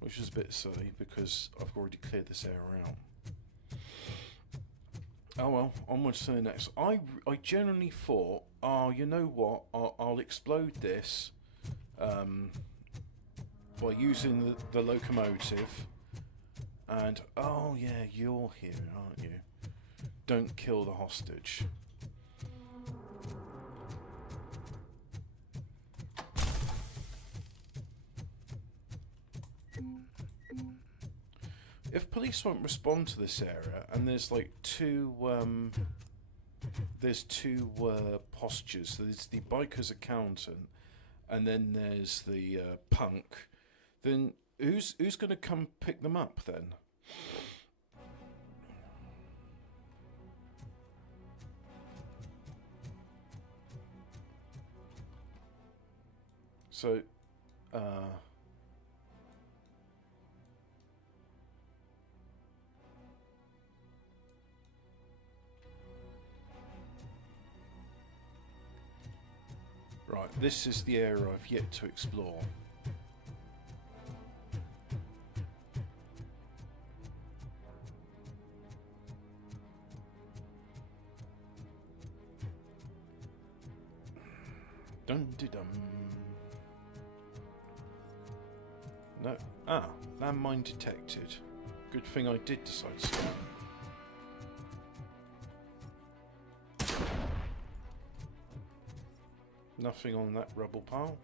Which is a bit silly because I've already cleared this area out. Oh well, onwards to the next. I generally thought, oh, you know what, I'll explode this by using the locomotive, and oh yeah, you're here, aren't you? Don't kill the hostage. If police won't respond to this area, and there's like two postures. There's the biker's accountant, and then there's the punk. Then who's going to come pick them up then? So, right, this is the area I've yet to explore. Dum-de-dum. No. Ah, landmine detected. Good thing I did decide to scan. Nothing on that rubble pile.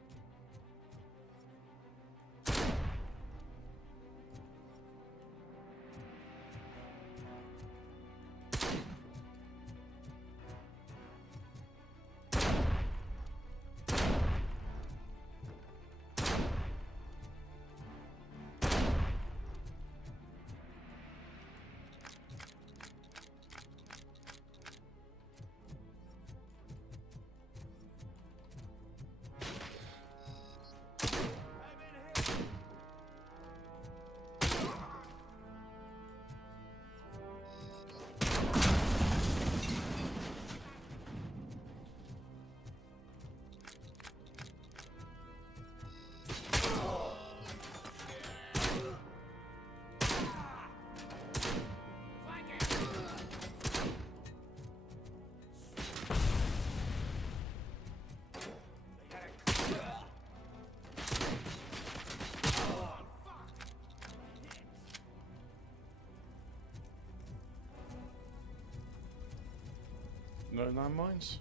No landmines?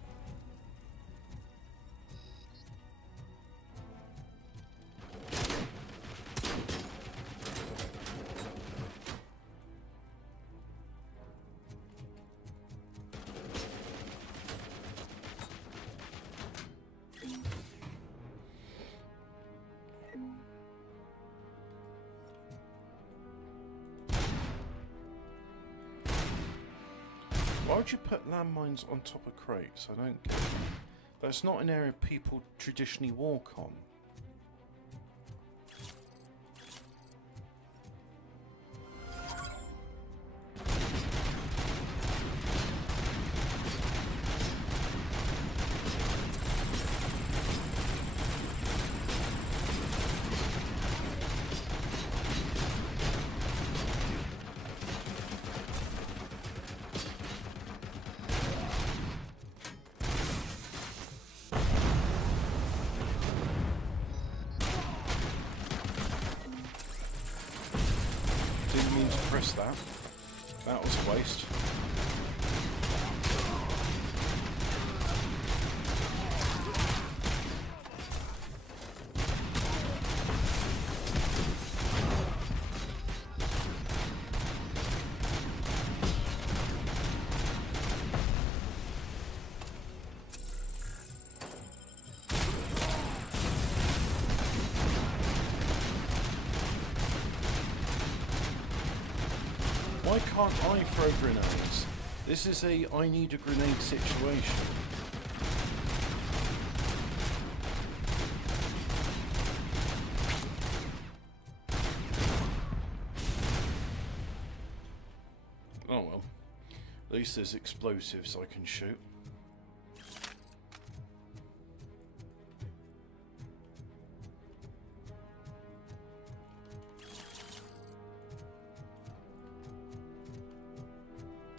Why would you put landmines on top of crates? I don't get it. That's not an area people traditionally walk on. Didn't mean to press that. That was a waste. Why can't I throw grenades? This is a I need a grenade situation. Oh well. At least there's explosives I can shoot.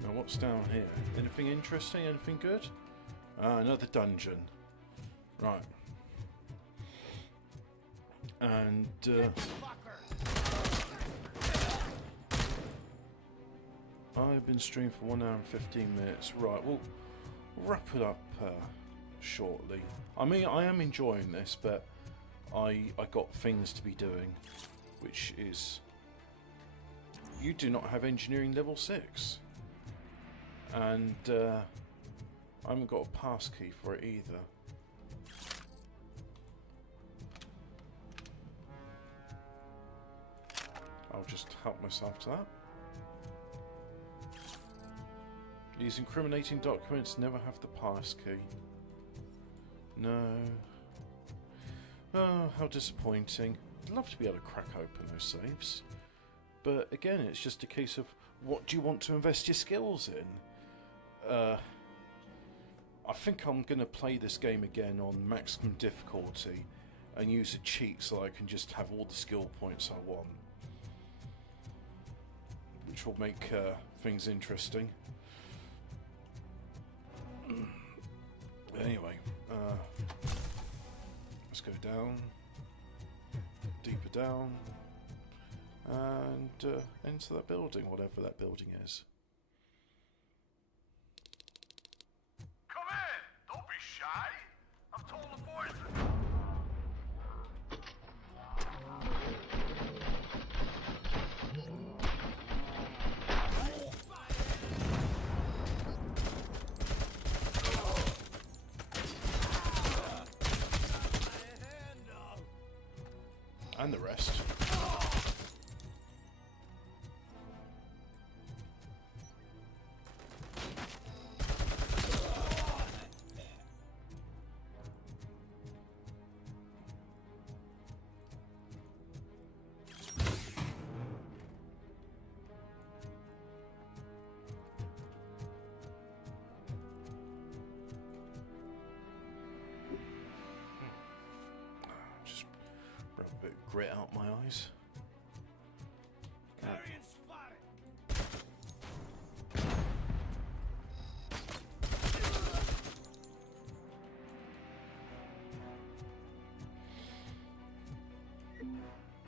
Now what's down here? Anything interesting? Anything good? Another dungeon. Right. And I've been streaming for 1 hour and 15 minutes. Right, we'll wrap it up shortly. I mean, I am enjoying this, but I got things to be doing. which is you do not have engineering level 6, and I haven't got a pass key for it either. I'll just help myself to that. These incriminating documents never have the pass key. No. Oh, how disappointing. I'd love to be able to crack open those safes. But again, it's just a case of what do you want to invest your skills in? I think I'm going to play this game again on maximum difficulty and use a cheat so I can just have all the skill points I want. Which will make things interesting. Anyway, let's go down, deeper down, and enter that building, whatever that building is. Come in! Don't be shy! I've told the boys to... And the rest. Just rub a bit of grit out my eyes. Carrion spotted.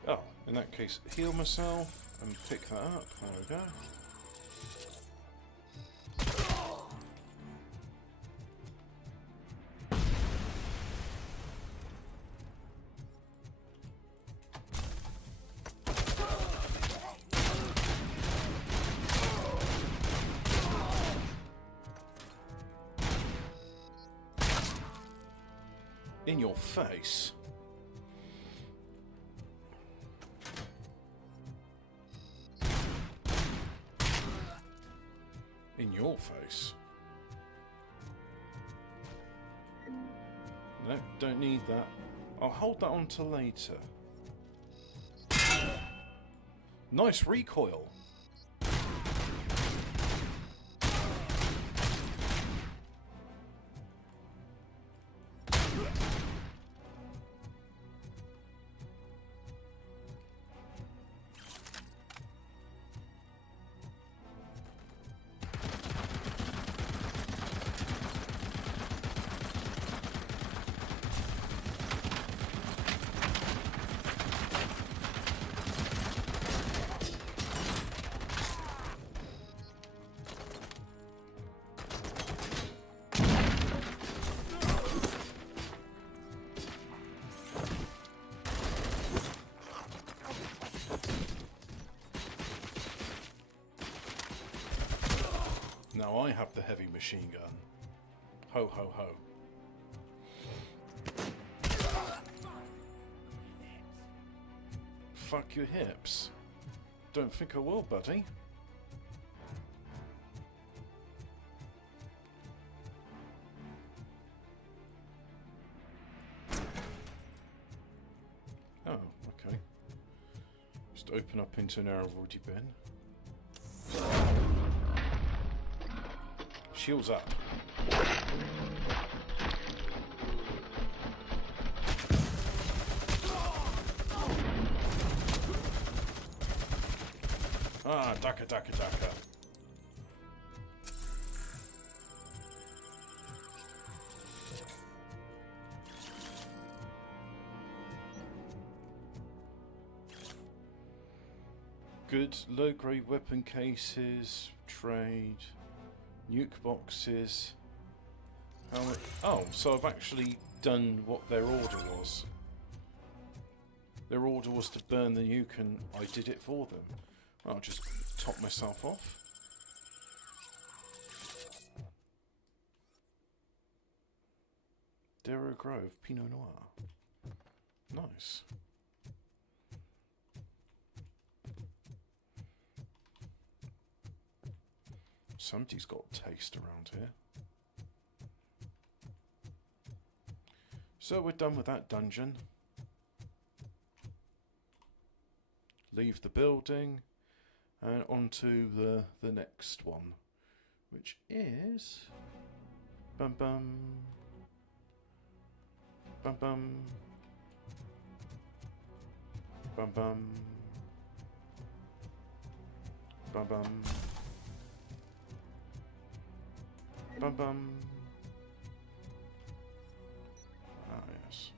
Oh, in that case, heal myself and pick that up. There we go. In your face. In your face. No, don't need that. I'll hold that on till later. Nice recoil. Now I have the heavy machine gun. Ho ho ho. Fuck your hips. Don't think I will, buddy. Oh, okay. Just open up into an area I've already been. Shields up. Ah, daka daka daka. Good low-grade weapon cases, trade. Nuke boxes. Oh, so I've actually done what their order was. Their order was to burn the nuke and I did it for them. I'll just top myself off. Darrow Grove Pinot Noir. Nice. Somebody's got taste around here. So we're done with that dungeon. Leave the building and onto the next one, which is bum bum bum bum bum bum bum bum bum bum. Ah, yes.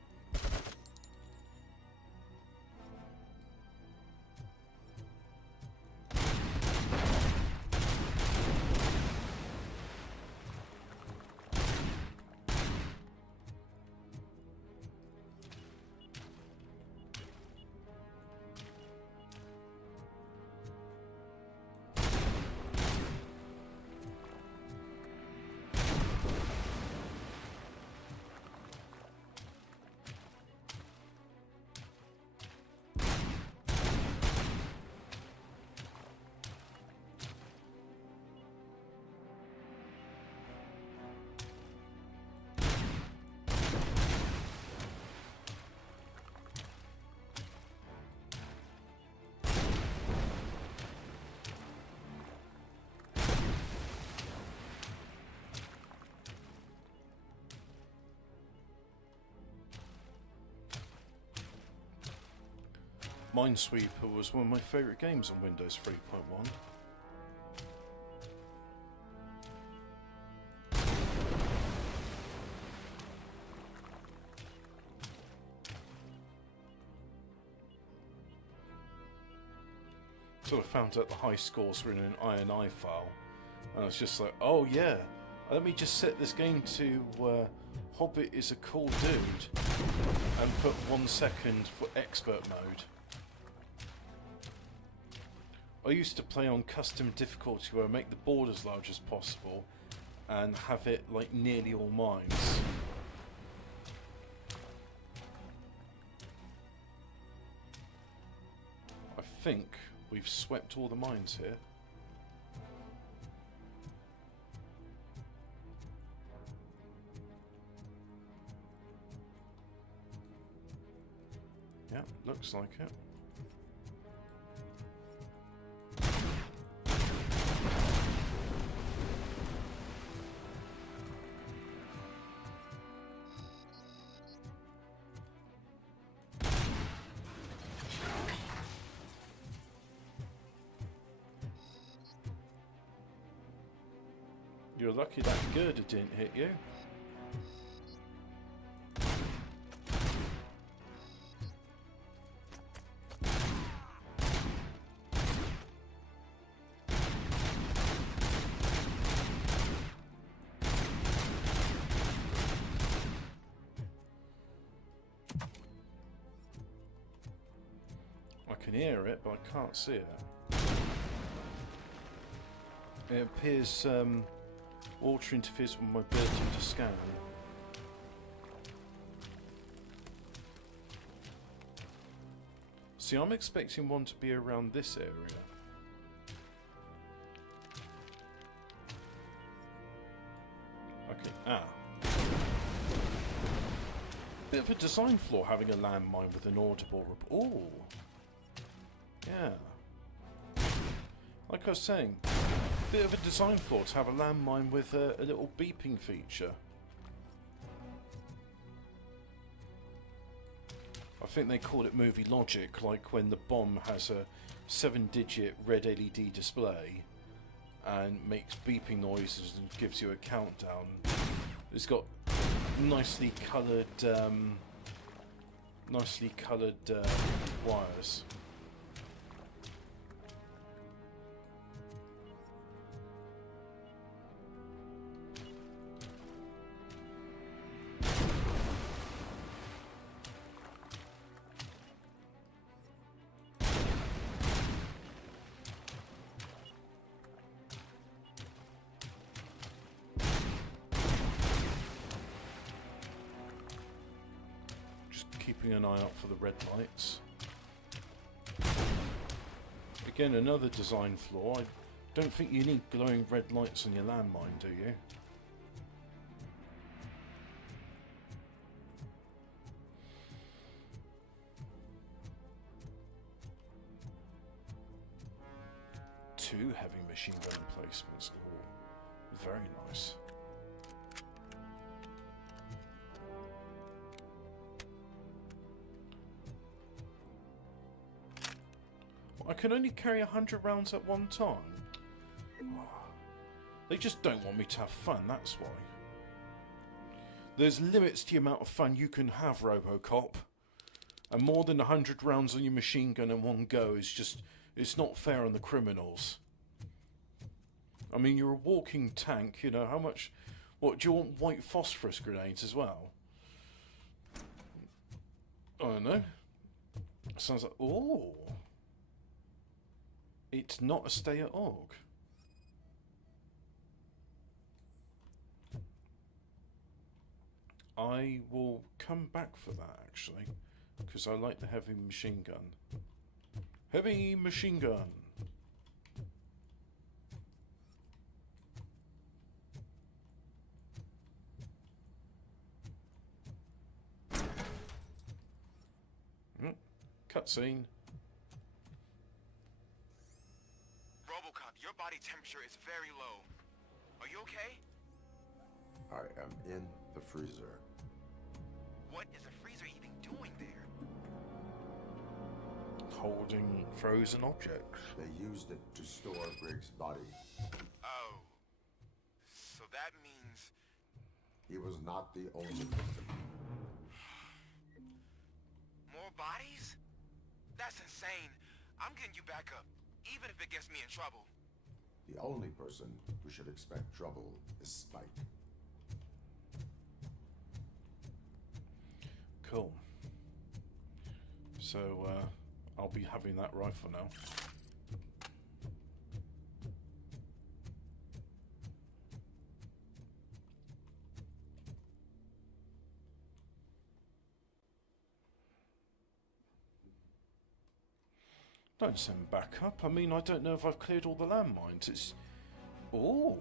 Minesweeper was one of my favourite games on Windows 3.1. Sort of found out the high scores were in an INI file, and I was just like, oh yeah, let me just set this game to Hobbit is a cool dude, and put 1 second for expert mode. I used to play on custom difficulty where I make the board as large as possible and have it like nearly all mines. I think we've swept all the mines here. Yeah, looks like it. You're lucky that girder didn't hit you. I can hear it, but I can't see it. It appears water interferes with my ability to scan. See, I'm expecting one to be around this area. Okay, bit of a design flaw having a landmine with an audible oh. Yeah. Like I was saying, bit of a design flaw to have a landmine with a little beeping feature. I think they call it movie logic, like when the bomb has a 7-digit red LED display and makes beeping noises and gives you a countdown. It's got nicely coloured wires. keeping an eye out for the red lights. Again, another design flaw. I don't think you need glowing red lights on your landmine, do you? Two heavy machine gun emplacements. Oh, very nice. I can only carry 100 rounds at one time. They just don't want me to have fun, that's why. There's limits to the amount of fun you can have, Robocop. And more than 100 rounds on your machine gun in one go is just... it's not fair on the criminals. I mean, you're a walking tank, you know, how much... What, do you want white phosphorus grenades as well? I don't know. Sounds like... ooh. It's not a stay at AUG. I will come back for that, actually, because I like the heavy machine gun. Heavy machine gun! Cutscene. Robocop, your body temperature is very low. Are you okay? I am in the freezer. What is a freezer even doing there? Holding frozen objects. They used it to store Briggs' body. Oh. So that means... He was not the only victim. more bodies? That's insane. I'm getting you back up, even if it gets me in trouble. The only person who should expect trouble is Spike. Cool. So, I'll be having that rifle now. Don't send back up. I mean, I don't know if I've cleared all the landmines. It's... oh.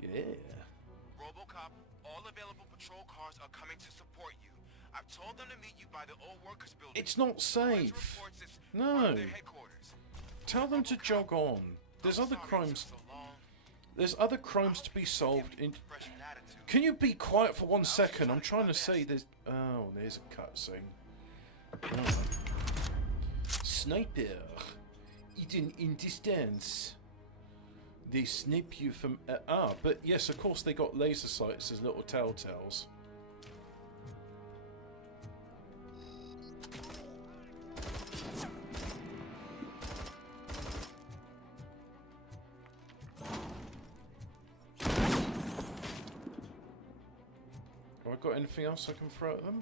Yeah. Robocop, all available patrol cars are coming to support you. I've told them to meet you by the old workers building. It's not safe. No. Tell them to jog on. There's other crimes. There's other crimes to be solved in... Can you be quiet for 1 second? I'm trying to say there's... oh, there's a cutscene. Oh. Sniper. Hidden in distance. They snip you from... but yes, of course they got laser sights as little telltales. Have I got anything else I can throw at them?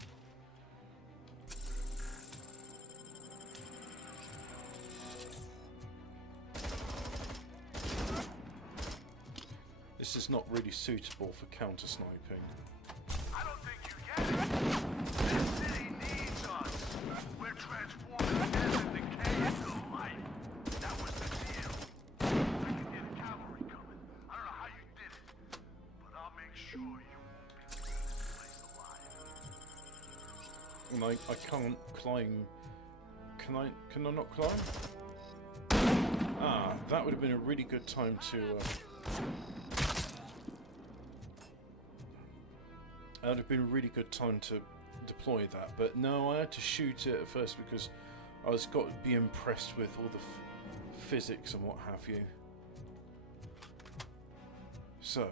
This is not really suitable for counter-sniping. I don't think you get it. This city needs us. We're transforming death into decay into life. That was the deal. I can hear the cavalry coming. I don't know how you did it, but I'll make sure you won't be leaving this place alive. And I can't climb. Can I not climb? Ah, that would have been a really good time to... that would have been a really good time to deploy that, but no, I had to shoot it at first because I was got to be impressed with all the physics and what have you. So,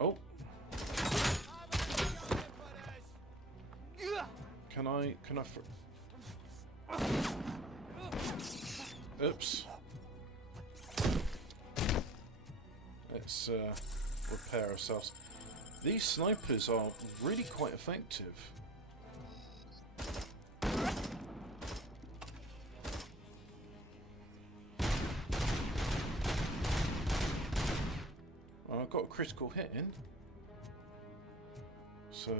oh, can I? Oops. Let's repair ourselves. These snipers are really quite effective. Well, I got a critical hit in. So,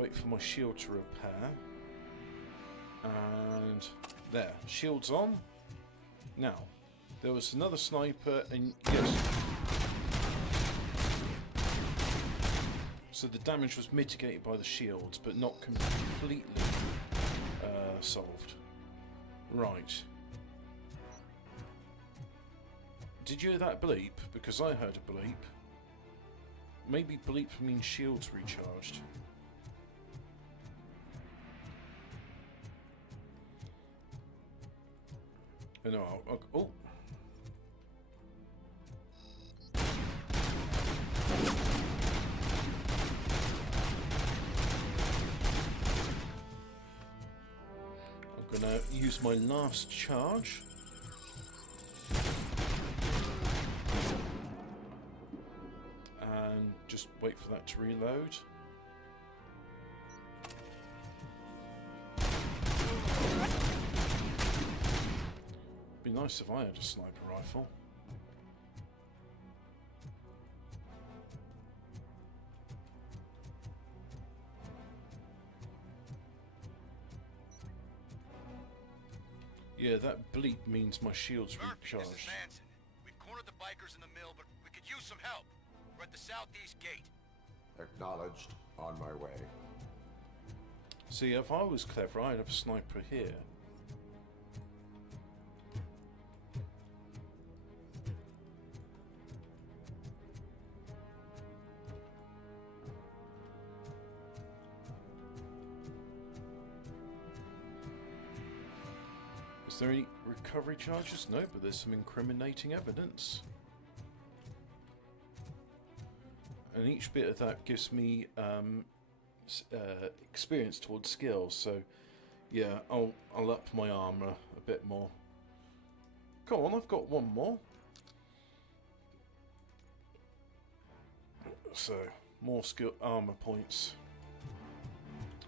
wait for my shield to repair. And there, shield's on. Now, there was another sniper, and yes. So the damage was mitigated by the shields, but not completely solved. Right. Did you hear that bleep? Because I heard a bleep. Maybe bleep means shields recharged. No, oh. I'm gonna use my last charge. And just wait for that to reload. Be nice if I had a sniper rifle. Yeah, that bleep means my shield's Murphy, recharged. this is Manson. We've cornered the bikers in the mill, but we could use some help. We're at the southeast gate. Acknowledged. On my way. See, if I was clever, I'd have a sniper here. Is there any recovery charges? No, but there's some incriminating evidence. And each bit of that gives me experience towards skills. So, yeah, I'll up my armor a bit more. Come on, I've got one more. So, more skill armor points.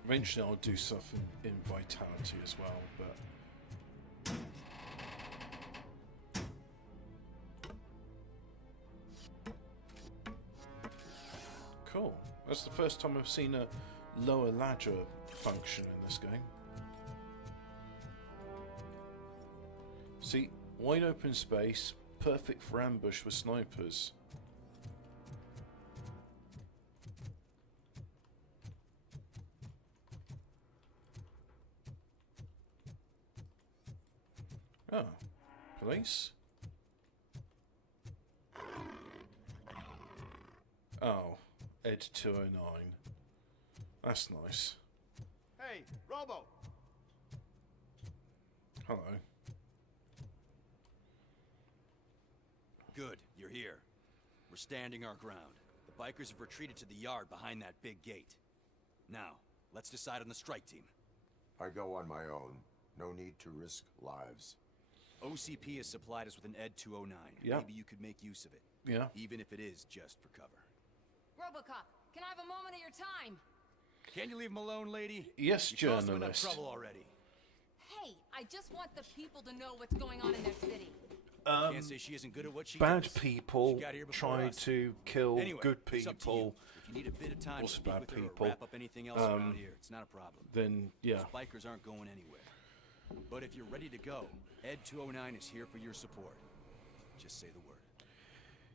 Eventually, I'll do stuff in vitality as well, but. Cool. That's the first time I've seen a lower ladder function in this game. See, wide open space, perfect for ambush with snipers. Oh, police? Oh. Ed 209. That's nice. Hey, Robo! Hello. Good, you're here. We're standing our ground. The bikers have retreated to the yard behind that big gate. Now, let's decide on the strike team. I go on my own. No need to risk lives. OCP has supplied us with an Ed 209. Yeah. Maybe you could make use of it. Yeah. Even if it is just for cover. Robocop, can I have a moment of your time? Can you leave him alone, lady? Yes, You caused him enough journalist. trouble already. Hey, I just want the people to know what's going on in their city. Can't say she isn't good at what she Bad does. people She got here before try us. to kill Anyway, good it's up to you. people. If you need a bit of time to Also speak bad with her or people. wrap up anything else around here, it's not a problem. Then, yeah. Those bikers aren't going anywhere. But if you're ready to go, Ed 209 is here for your support. Just say the word.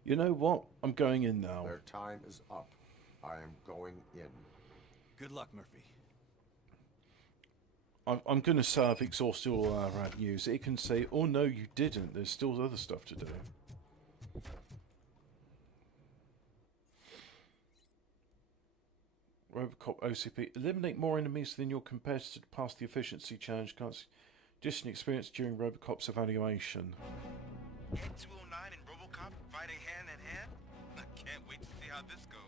You know what? I'm going in now. Their time is up. I am going in. Good luck, Murphy. I'm going to say I've exhausted all our avenues. It can say, oh no, you didn't. There's still other stuff to do. Robocop OCP. Eliminate more enemies than your competitor to pass the efficiency challenge. Distant experience during Robocop's evaluation. 209 and Robocop fighting hand in hand? I can't wait to see how this goes.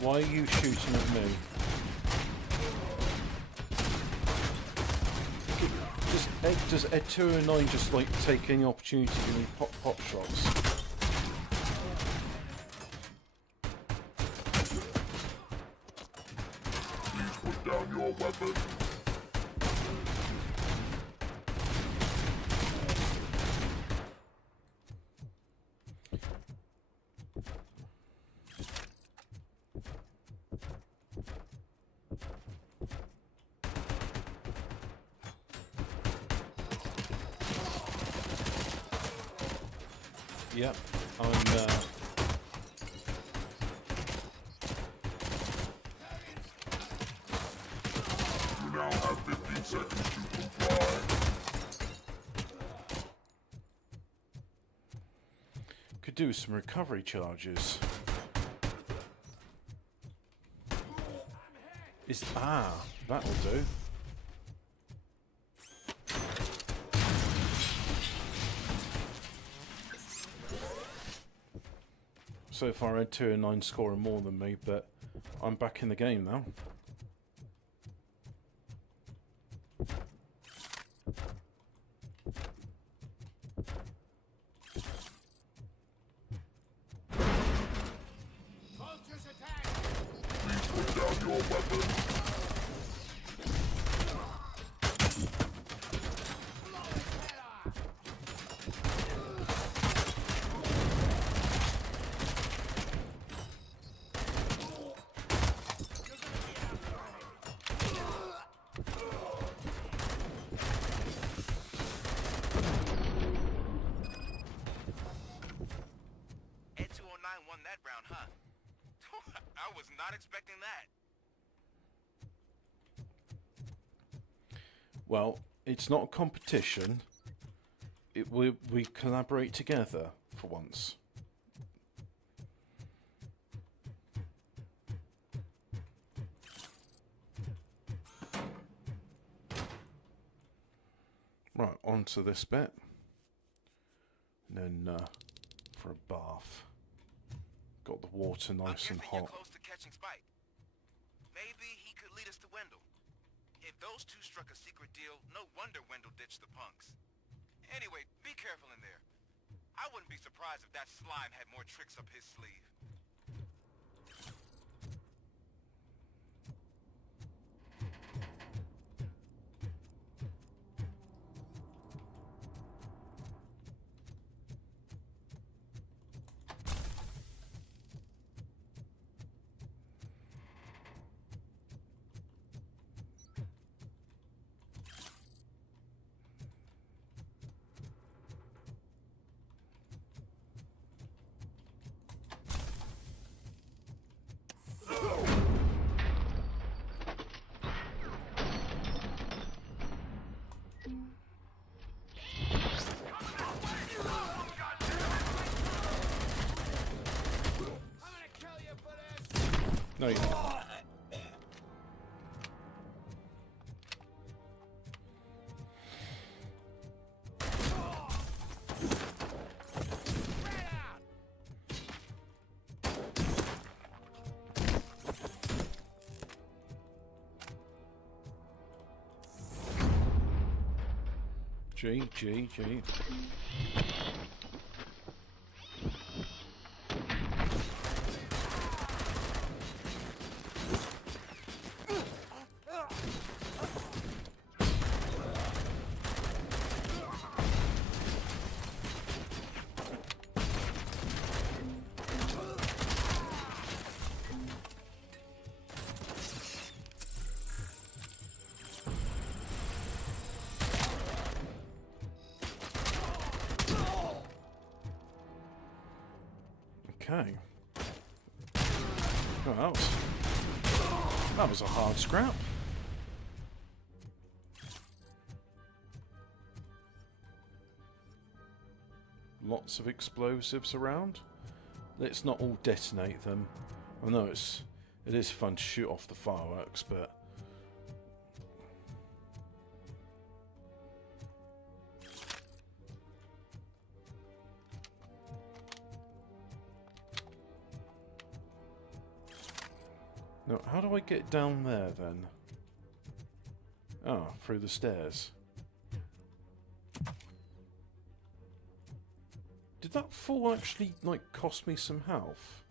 Why are you shooting at me? Does Ed 209 just like take any opportunity to give me pop shots? your weapon. Yep, I'm You now have 15 seconds to comply. could do some recovery charges. That'll do. So far, I had 2 and 9 scoring more than me, but I'm back in the game now. Please put down your weapon. Ed 209 won that round, huh? I was not expecting that. Well, it's not a competition. We collaborate together for once. Right, onto this bit. And then for a bath. Got the water nice and hot. Close to catching Spike. Maybe he could lead us to Wendell. If those two struck a secret deal, no wonder Wendell ditched the punks. Anyway, be careful in there. I wouldn't be surprised if that slime had more tricks up his sleeve. No, you don't. G. Okay. Oh, that was a hard scrap. Lots of explosives around. Let's not all detonate them. I know it is fun to shoot off the fireworks, but now, how do I get down there then? Ah, through the stairs. Did that fall actually, like, cost me some health?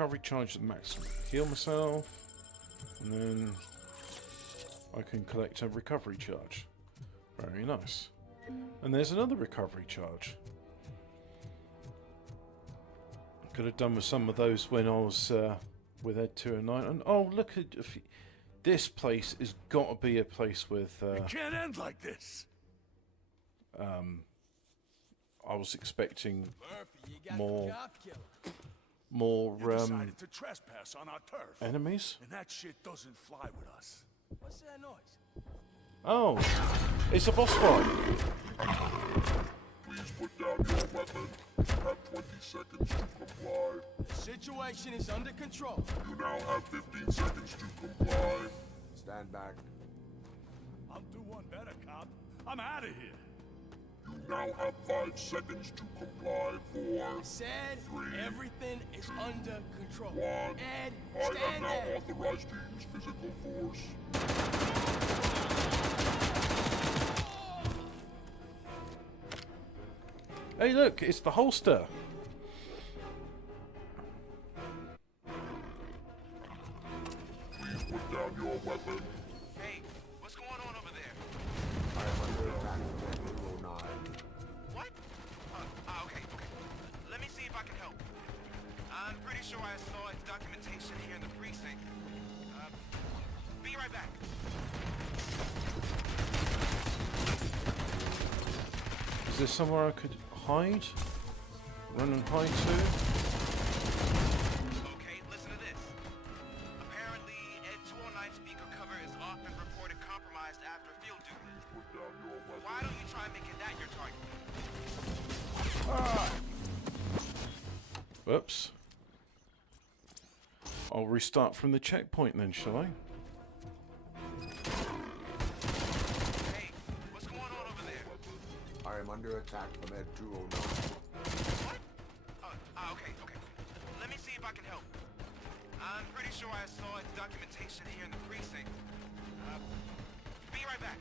recovery charge at the maximum. Heal myself, and then I can collect a recovery charge. Very nice. And there's another recovery charge. Could have done with some of those when I was with Ed 209. And oh, look at this place. Has got to be a place with. It can't end like this. I was expecting Murphy, you got more. the job killer. More You decided to trespass on our turf. enemies. And that shit doesn't fly with us. What's that noise? Oh, it's a boss fight. Please put down your weapon. You have 20 seconds to comply. The situation is under control. You now have 15 seconds to comply. Stand back. I'll do one better, cop. I'm out of here. You now have 5 seconds to comply. 4, Said 3, everything is under control. 1. Ed, I am stand now there. authorized to use physical force. Hey, look, it's the holster. Please put down your weapon. Hey, what's going on over there? I am under attack from Ed 209. What? Okay. Let me see if I can help. I'm pretty sure I saw its documentation here in the precinct. Be right back. Is there somewhere I could hide? Run and hide to? Okay, listen to this. Apparently, Ed 209 speaker cover is often reported compromised after field duty. Why don't you try making that your target? Whoops. I'll restart from the checkpoint then, shall I? Hey, what's going on over there? I am under attack from Ed 209. What? Okay. Let me see if I can help. I'm pretty sure I saw its documentation here in the precinct. Be right back.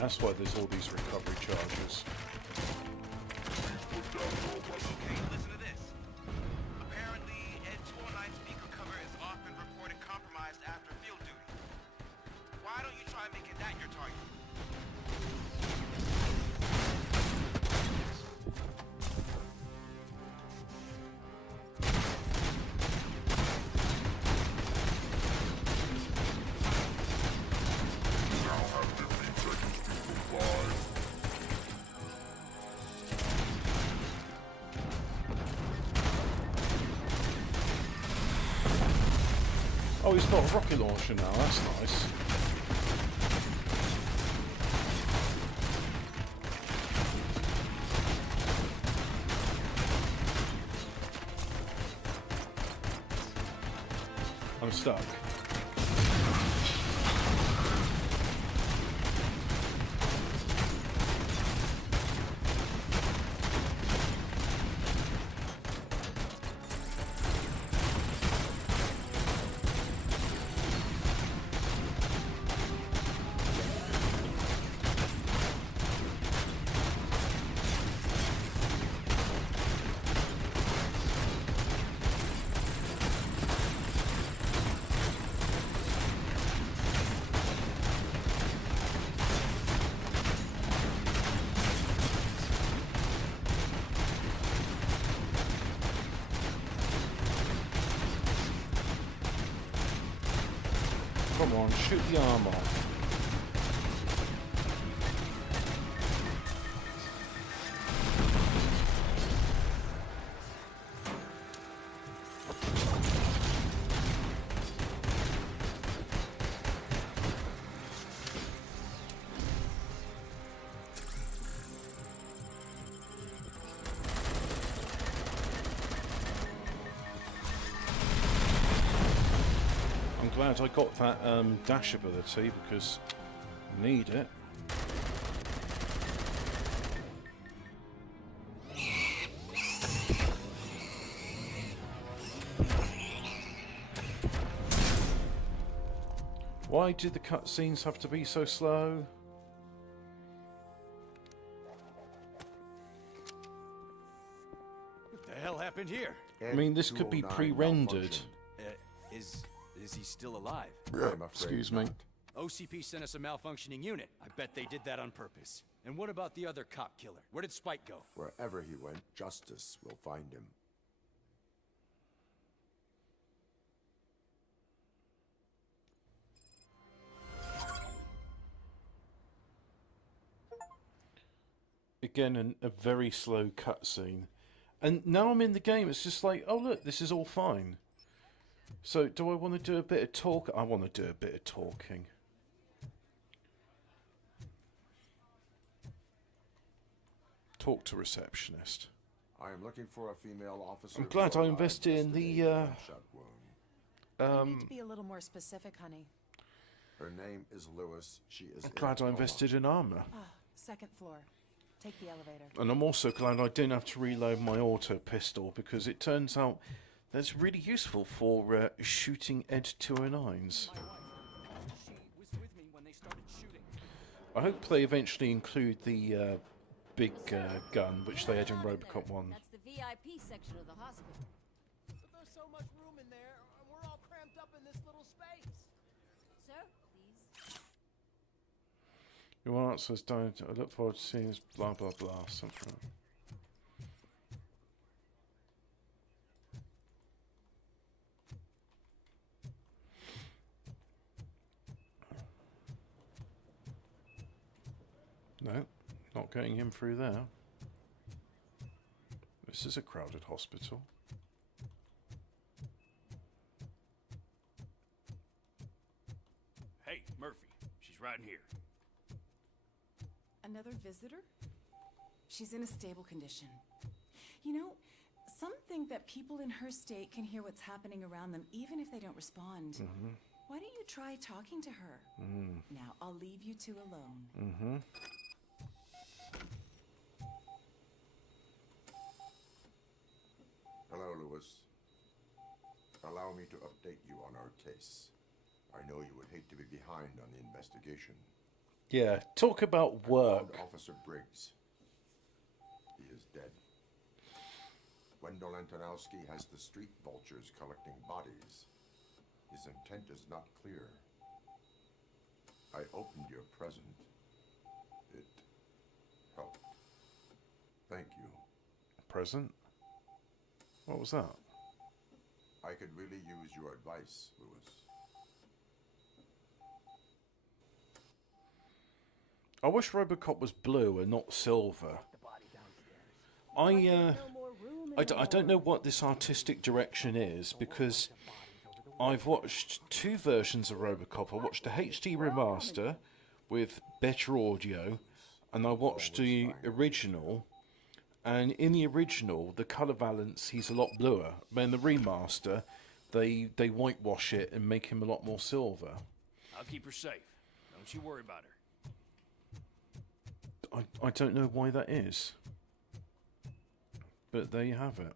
That's why there's all these recovery charges. Okay, listen to this. Apparently, Ed 209 speaker cover is often reported compromised after field duty. Why don't you try making that your target? Oh, he's got a rocket launcher now, that's nice. I'm stuck. Come on, shoot the arm off. Glad I got that dash ability because I need it. Why did the cutscenes have to be so slow? happened here? I mean, this could be pre-rendered. Is he still alive? Excuse me. OCP sent us a malfunctioning unit. I bet they did that on purpose. And what about the other cop killer? Where did Spike go? Wherever he went, justice will find him. Again, a very slow cutscene. And now I'm in the game, it's just like, oh look, this is all fine. So, do I want to do a bit of talk? I want to do a bit of talking. Talk to receptionist. I am looking for a female officer. I'm glad I invested in the, You need to be a little more specific, honey. Her name is Lewis. She is. I'm glad I invested in armor. Ah, second floor. Take the elevator. And I'm also glad I didn't have to reload my auto pistol, because it turns out that's really useful for shooting Ed 209s. I hope they eventually include the big gun, which they had in Robocop 1. That's the VIP section of the hospital. But there's so much room in there, and we're all cramped up in this little space. Sir, please. Your answers don't. I look forward to seeing this blah blah blah. Something. No, not getting him through there. This is a crowded hospital. Hey, Murphy. She's right in here. Another visitor? She's in a stable condition. You know, some think that people in her state can hear what's happening around them even if they don't respond. Why don't you try talking to her? Now, I'll leave you two alone. Hello, Lewis. Allow me to update you on our case. I know you would hate to be behind on the investigation. Yeah, talk about work. Officer Briggs. He is dead. Wendell Antonowski has the street vultures collecting bodies. His intent is not clear. I opened your present. It helped. Thank you. Present? What was that? I could really use your advice, Lewis. I wish Robocop was blue and not silver. I don't know what this artistic direction is, because I've watched two versions of Robocop. I watched the HD remaster with better audio, and I watched the original. And in the original, the colour balance, he's a lot bluer. But in the remaster, they whitewash it and make him a lot more silver. I'll keep her safe. Don't you worry about her. I don't know why that is. But there you have it.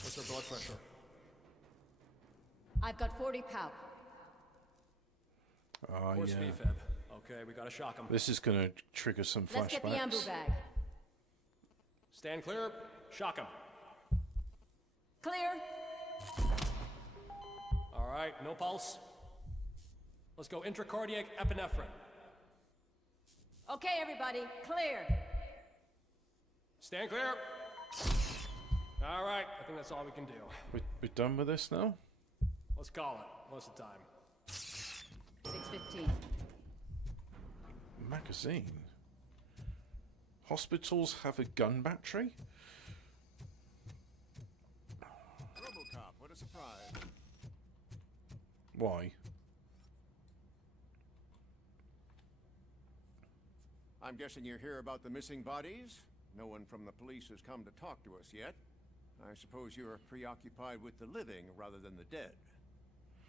What's her blood pressure? I've got 40 pow. Force Yeah. VFib. Okay, we gotta shock him. This is going to trigger some Let's get the ambu flashbacks. bag. Stand clear. Shock him. Clear. All right, no pulse. Let's go intracardiac epinephrine. Okay, everybody, clear. Stand clear. All right, I think that's all we can do. We're done with this now? Let's call it. What's the time? 6:15. Magazine. Hospitals have a gun battery? Robocop, what a surprise. Why? I'm guessing you're here about the missing bodies? No one from the police has come to talk to us yet. I suppose you're preoccupied with the living rather than the dead.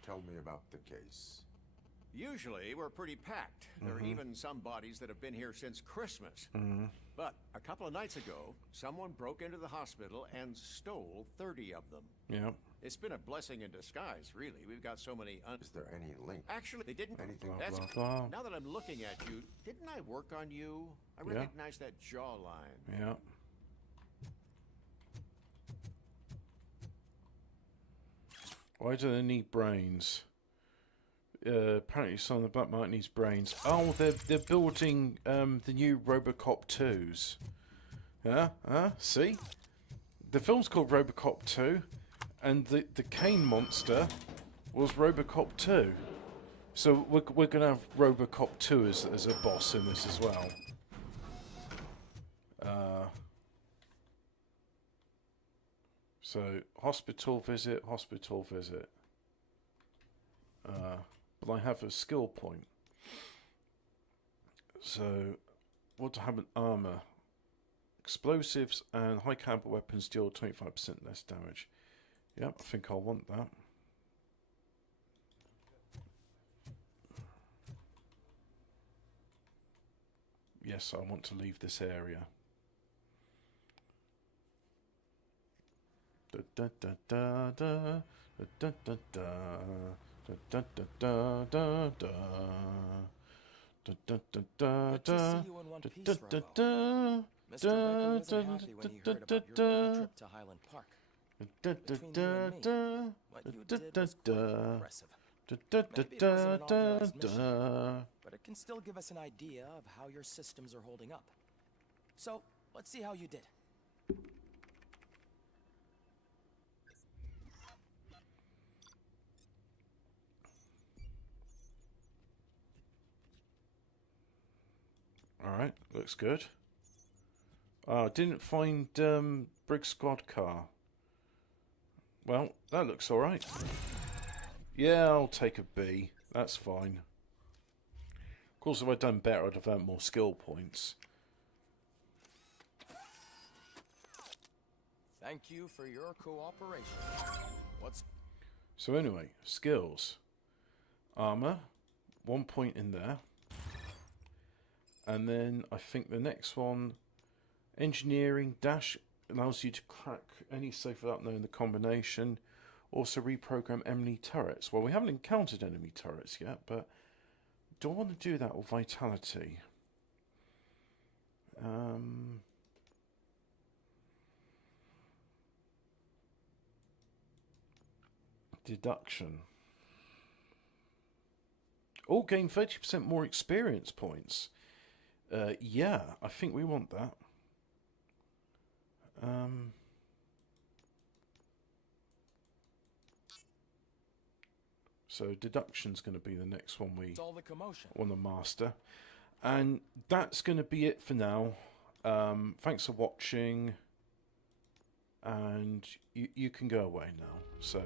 Tell me about the case. Usually, we're pretty packed. There are even some bodies that have been here since Christmas. But a couple of nights ago, someone broke into the hospital and stole 30 of them. Yeah. It's been a blessing in disguise, really. We've got so many Is there any link? Actually, they didn't. Anything? That's... blah. Now that I'm looking at you, didn't I work on you? I Yeah. recognize that jawline. Yeah. Why do they need brains? Apparently some of the Black Market needs brains. Oh, they're building the new Robocop 2s. See? The film's called Robocop 2, and the Kane monster was Robocop 2. So we're going to have Robocop 2 as a boss in this as well. So, hospital visit. But I have a skill point. So, what to have an armor? Explosives and high caliber weapons deal 25% less damage. Yep, I think I'll want that. Yes, I want to leave this area. Da da da da da da da da da da da da da. Da da da da Good to see you in one piece, Robo. Mr. Becker wasn't happy when he heard about your trip to Highland Park. Between you and me, what you did was quite impressive. Maybe it wasn't an authorized mission, but it can still give us an idea of how your systems are holding up. So, let's see how you did. Alright, looks good. Didn't find Brig Squad car. Well, that looks alright. Yeah, I'll take a B. That's fine. Of course, if I'd done better, I'd have earned more skill points. Thank you for your cooperation. What's... So anyway, skills. Armor, 1 point in there. And then I think the next one, engineering dash, allows you to crack any safe without knowing the combination. Also reprogram enemy turrets. Well, we haven't encountered enemy turrets yet, but do I want to do that with vitality? Deduction. Oh, gain 30% more experience points. Yeah, I think we want that. So deduction's going to be the next one we want to master. And that's going to be it for now. Thanks for watching. And you can go away now. So...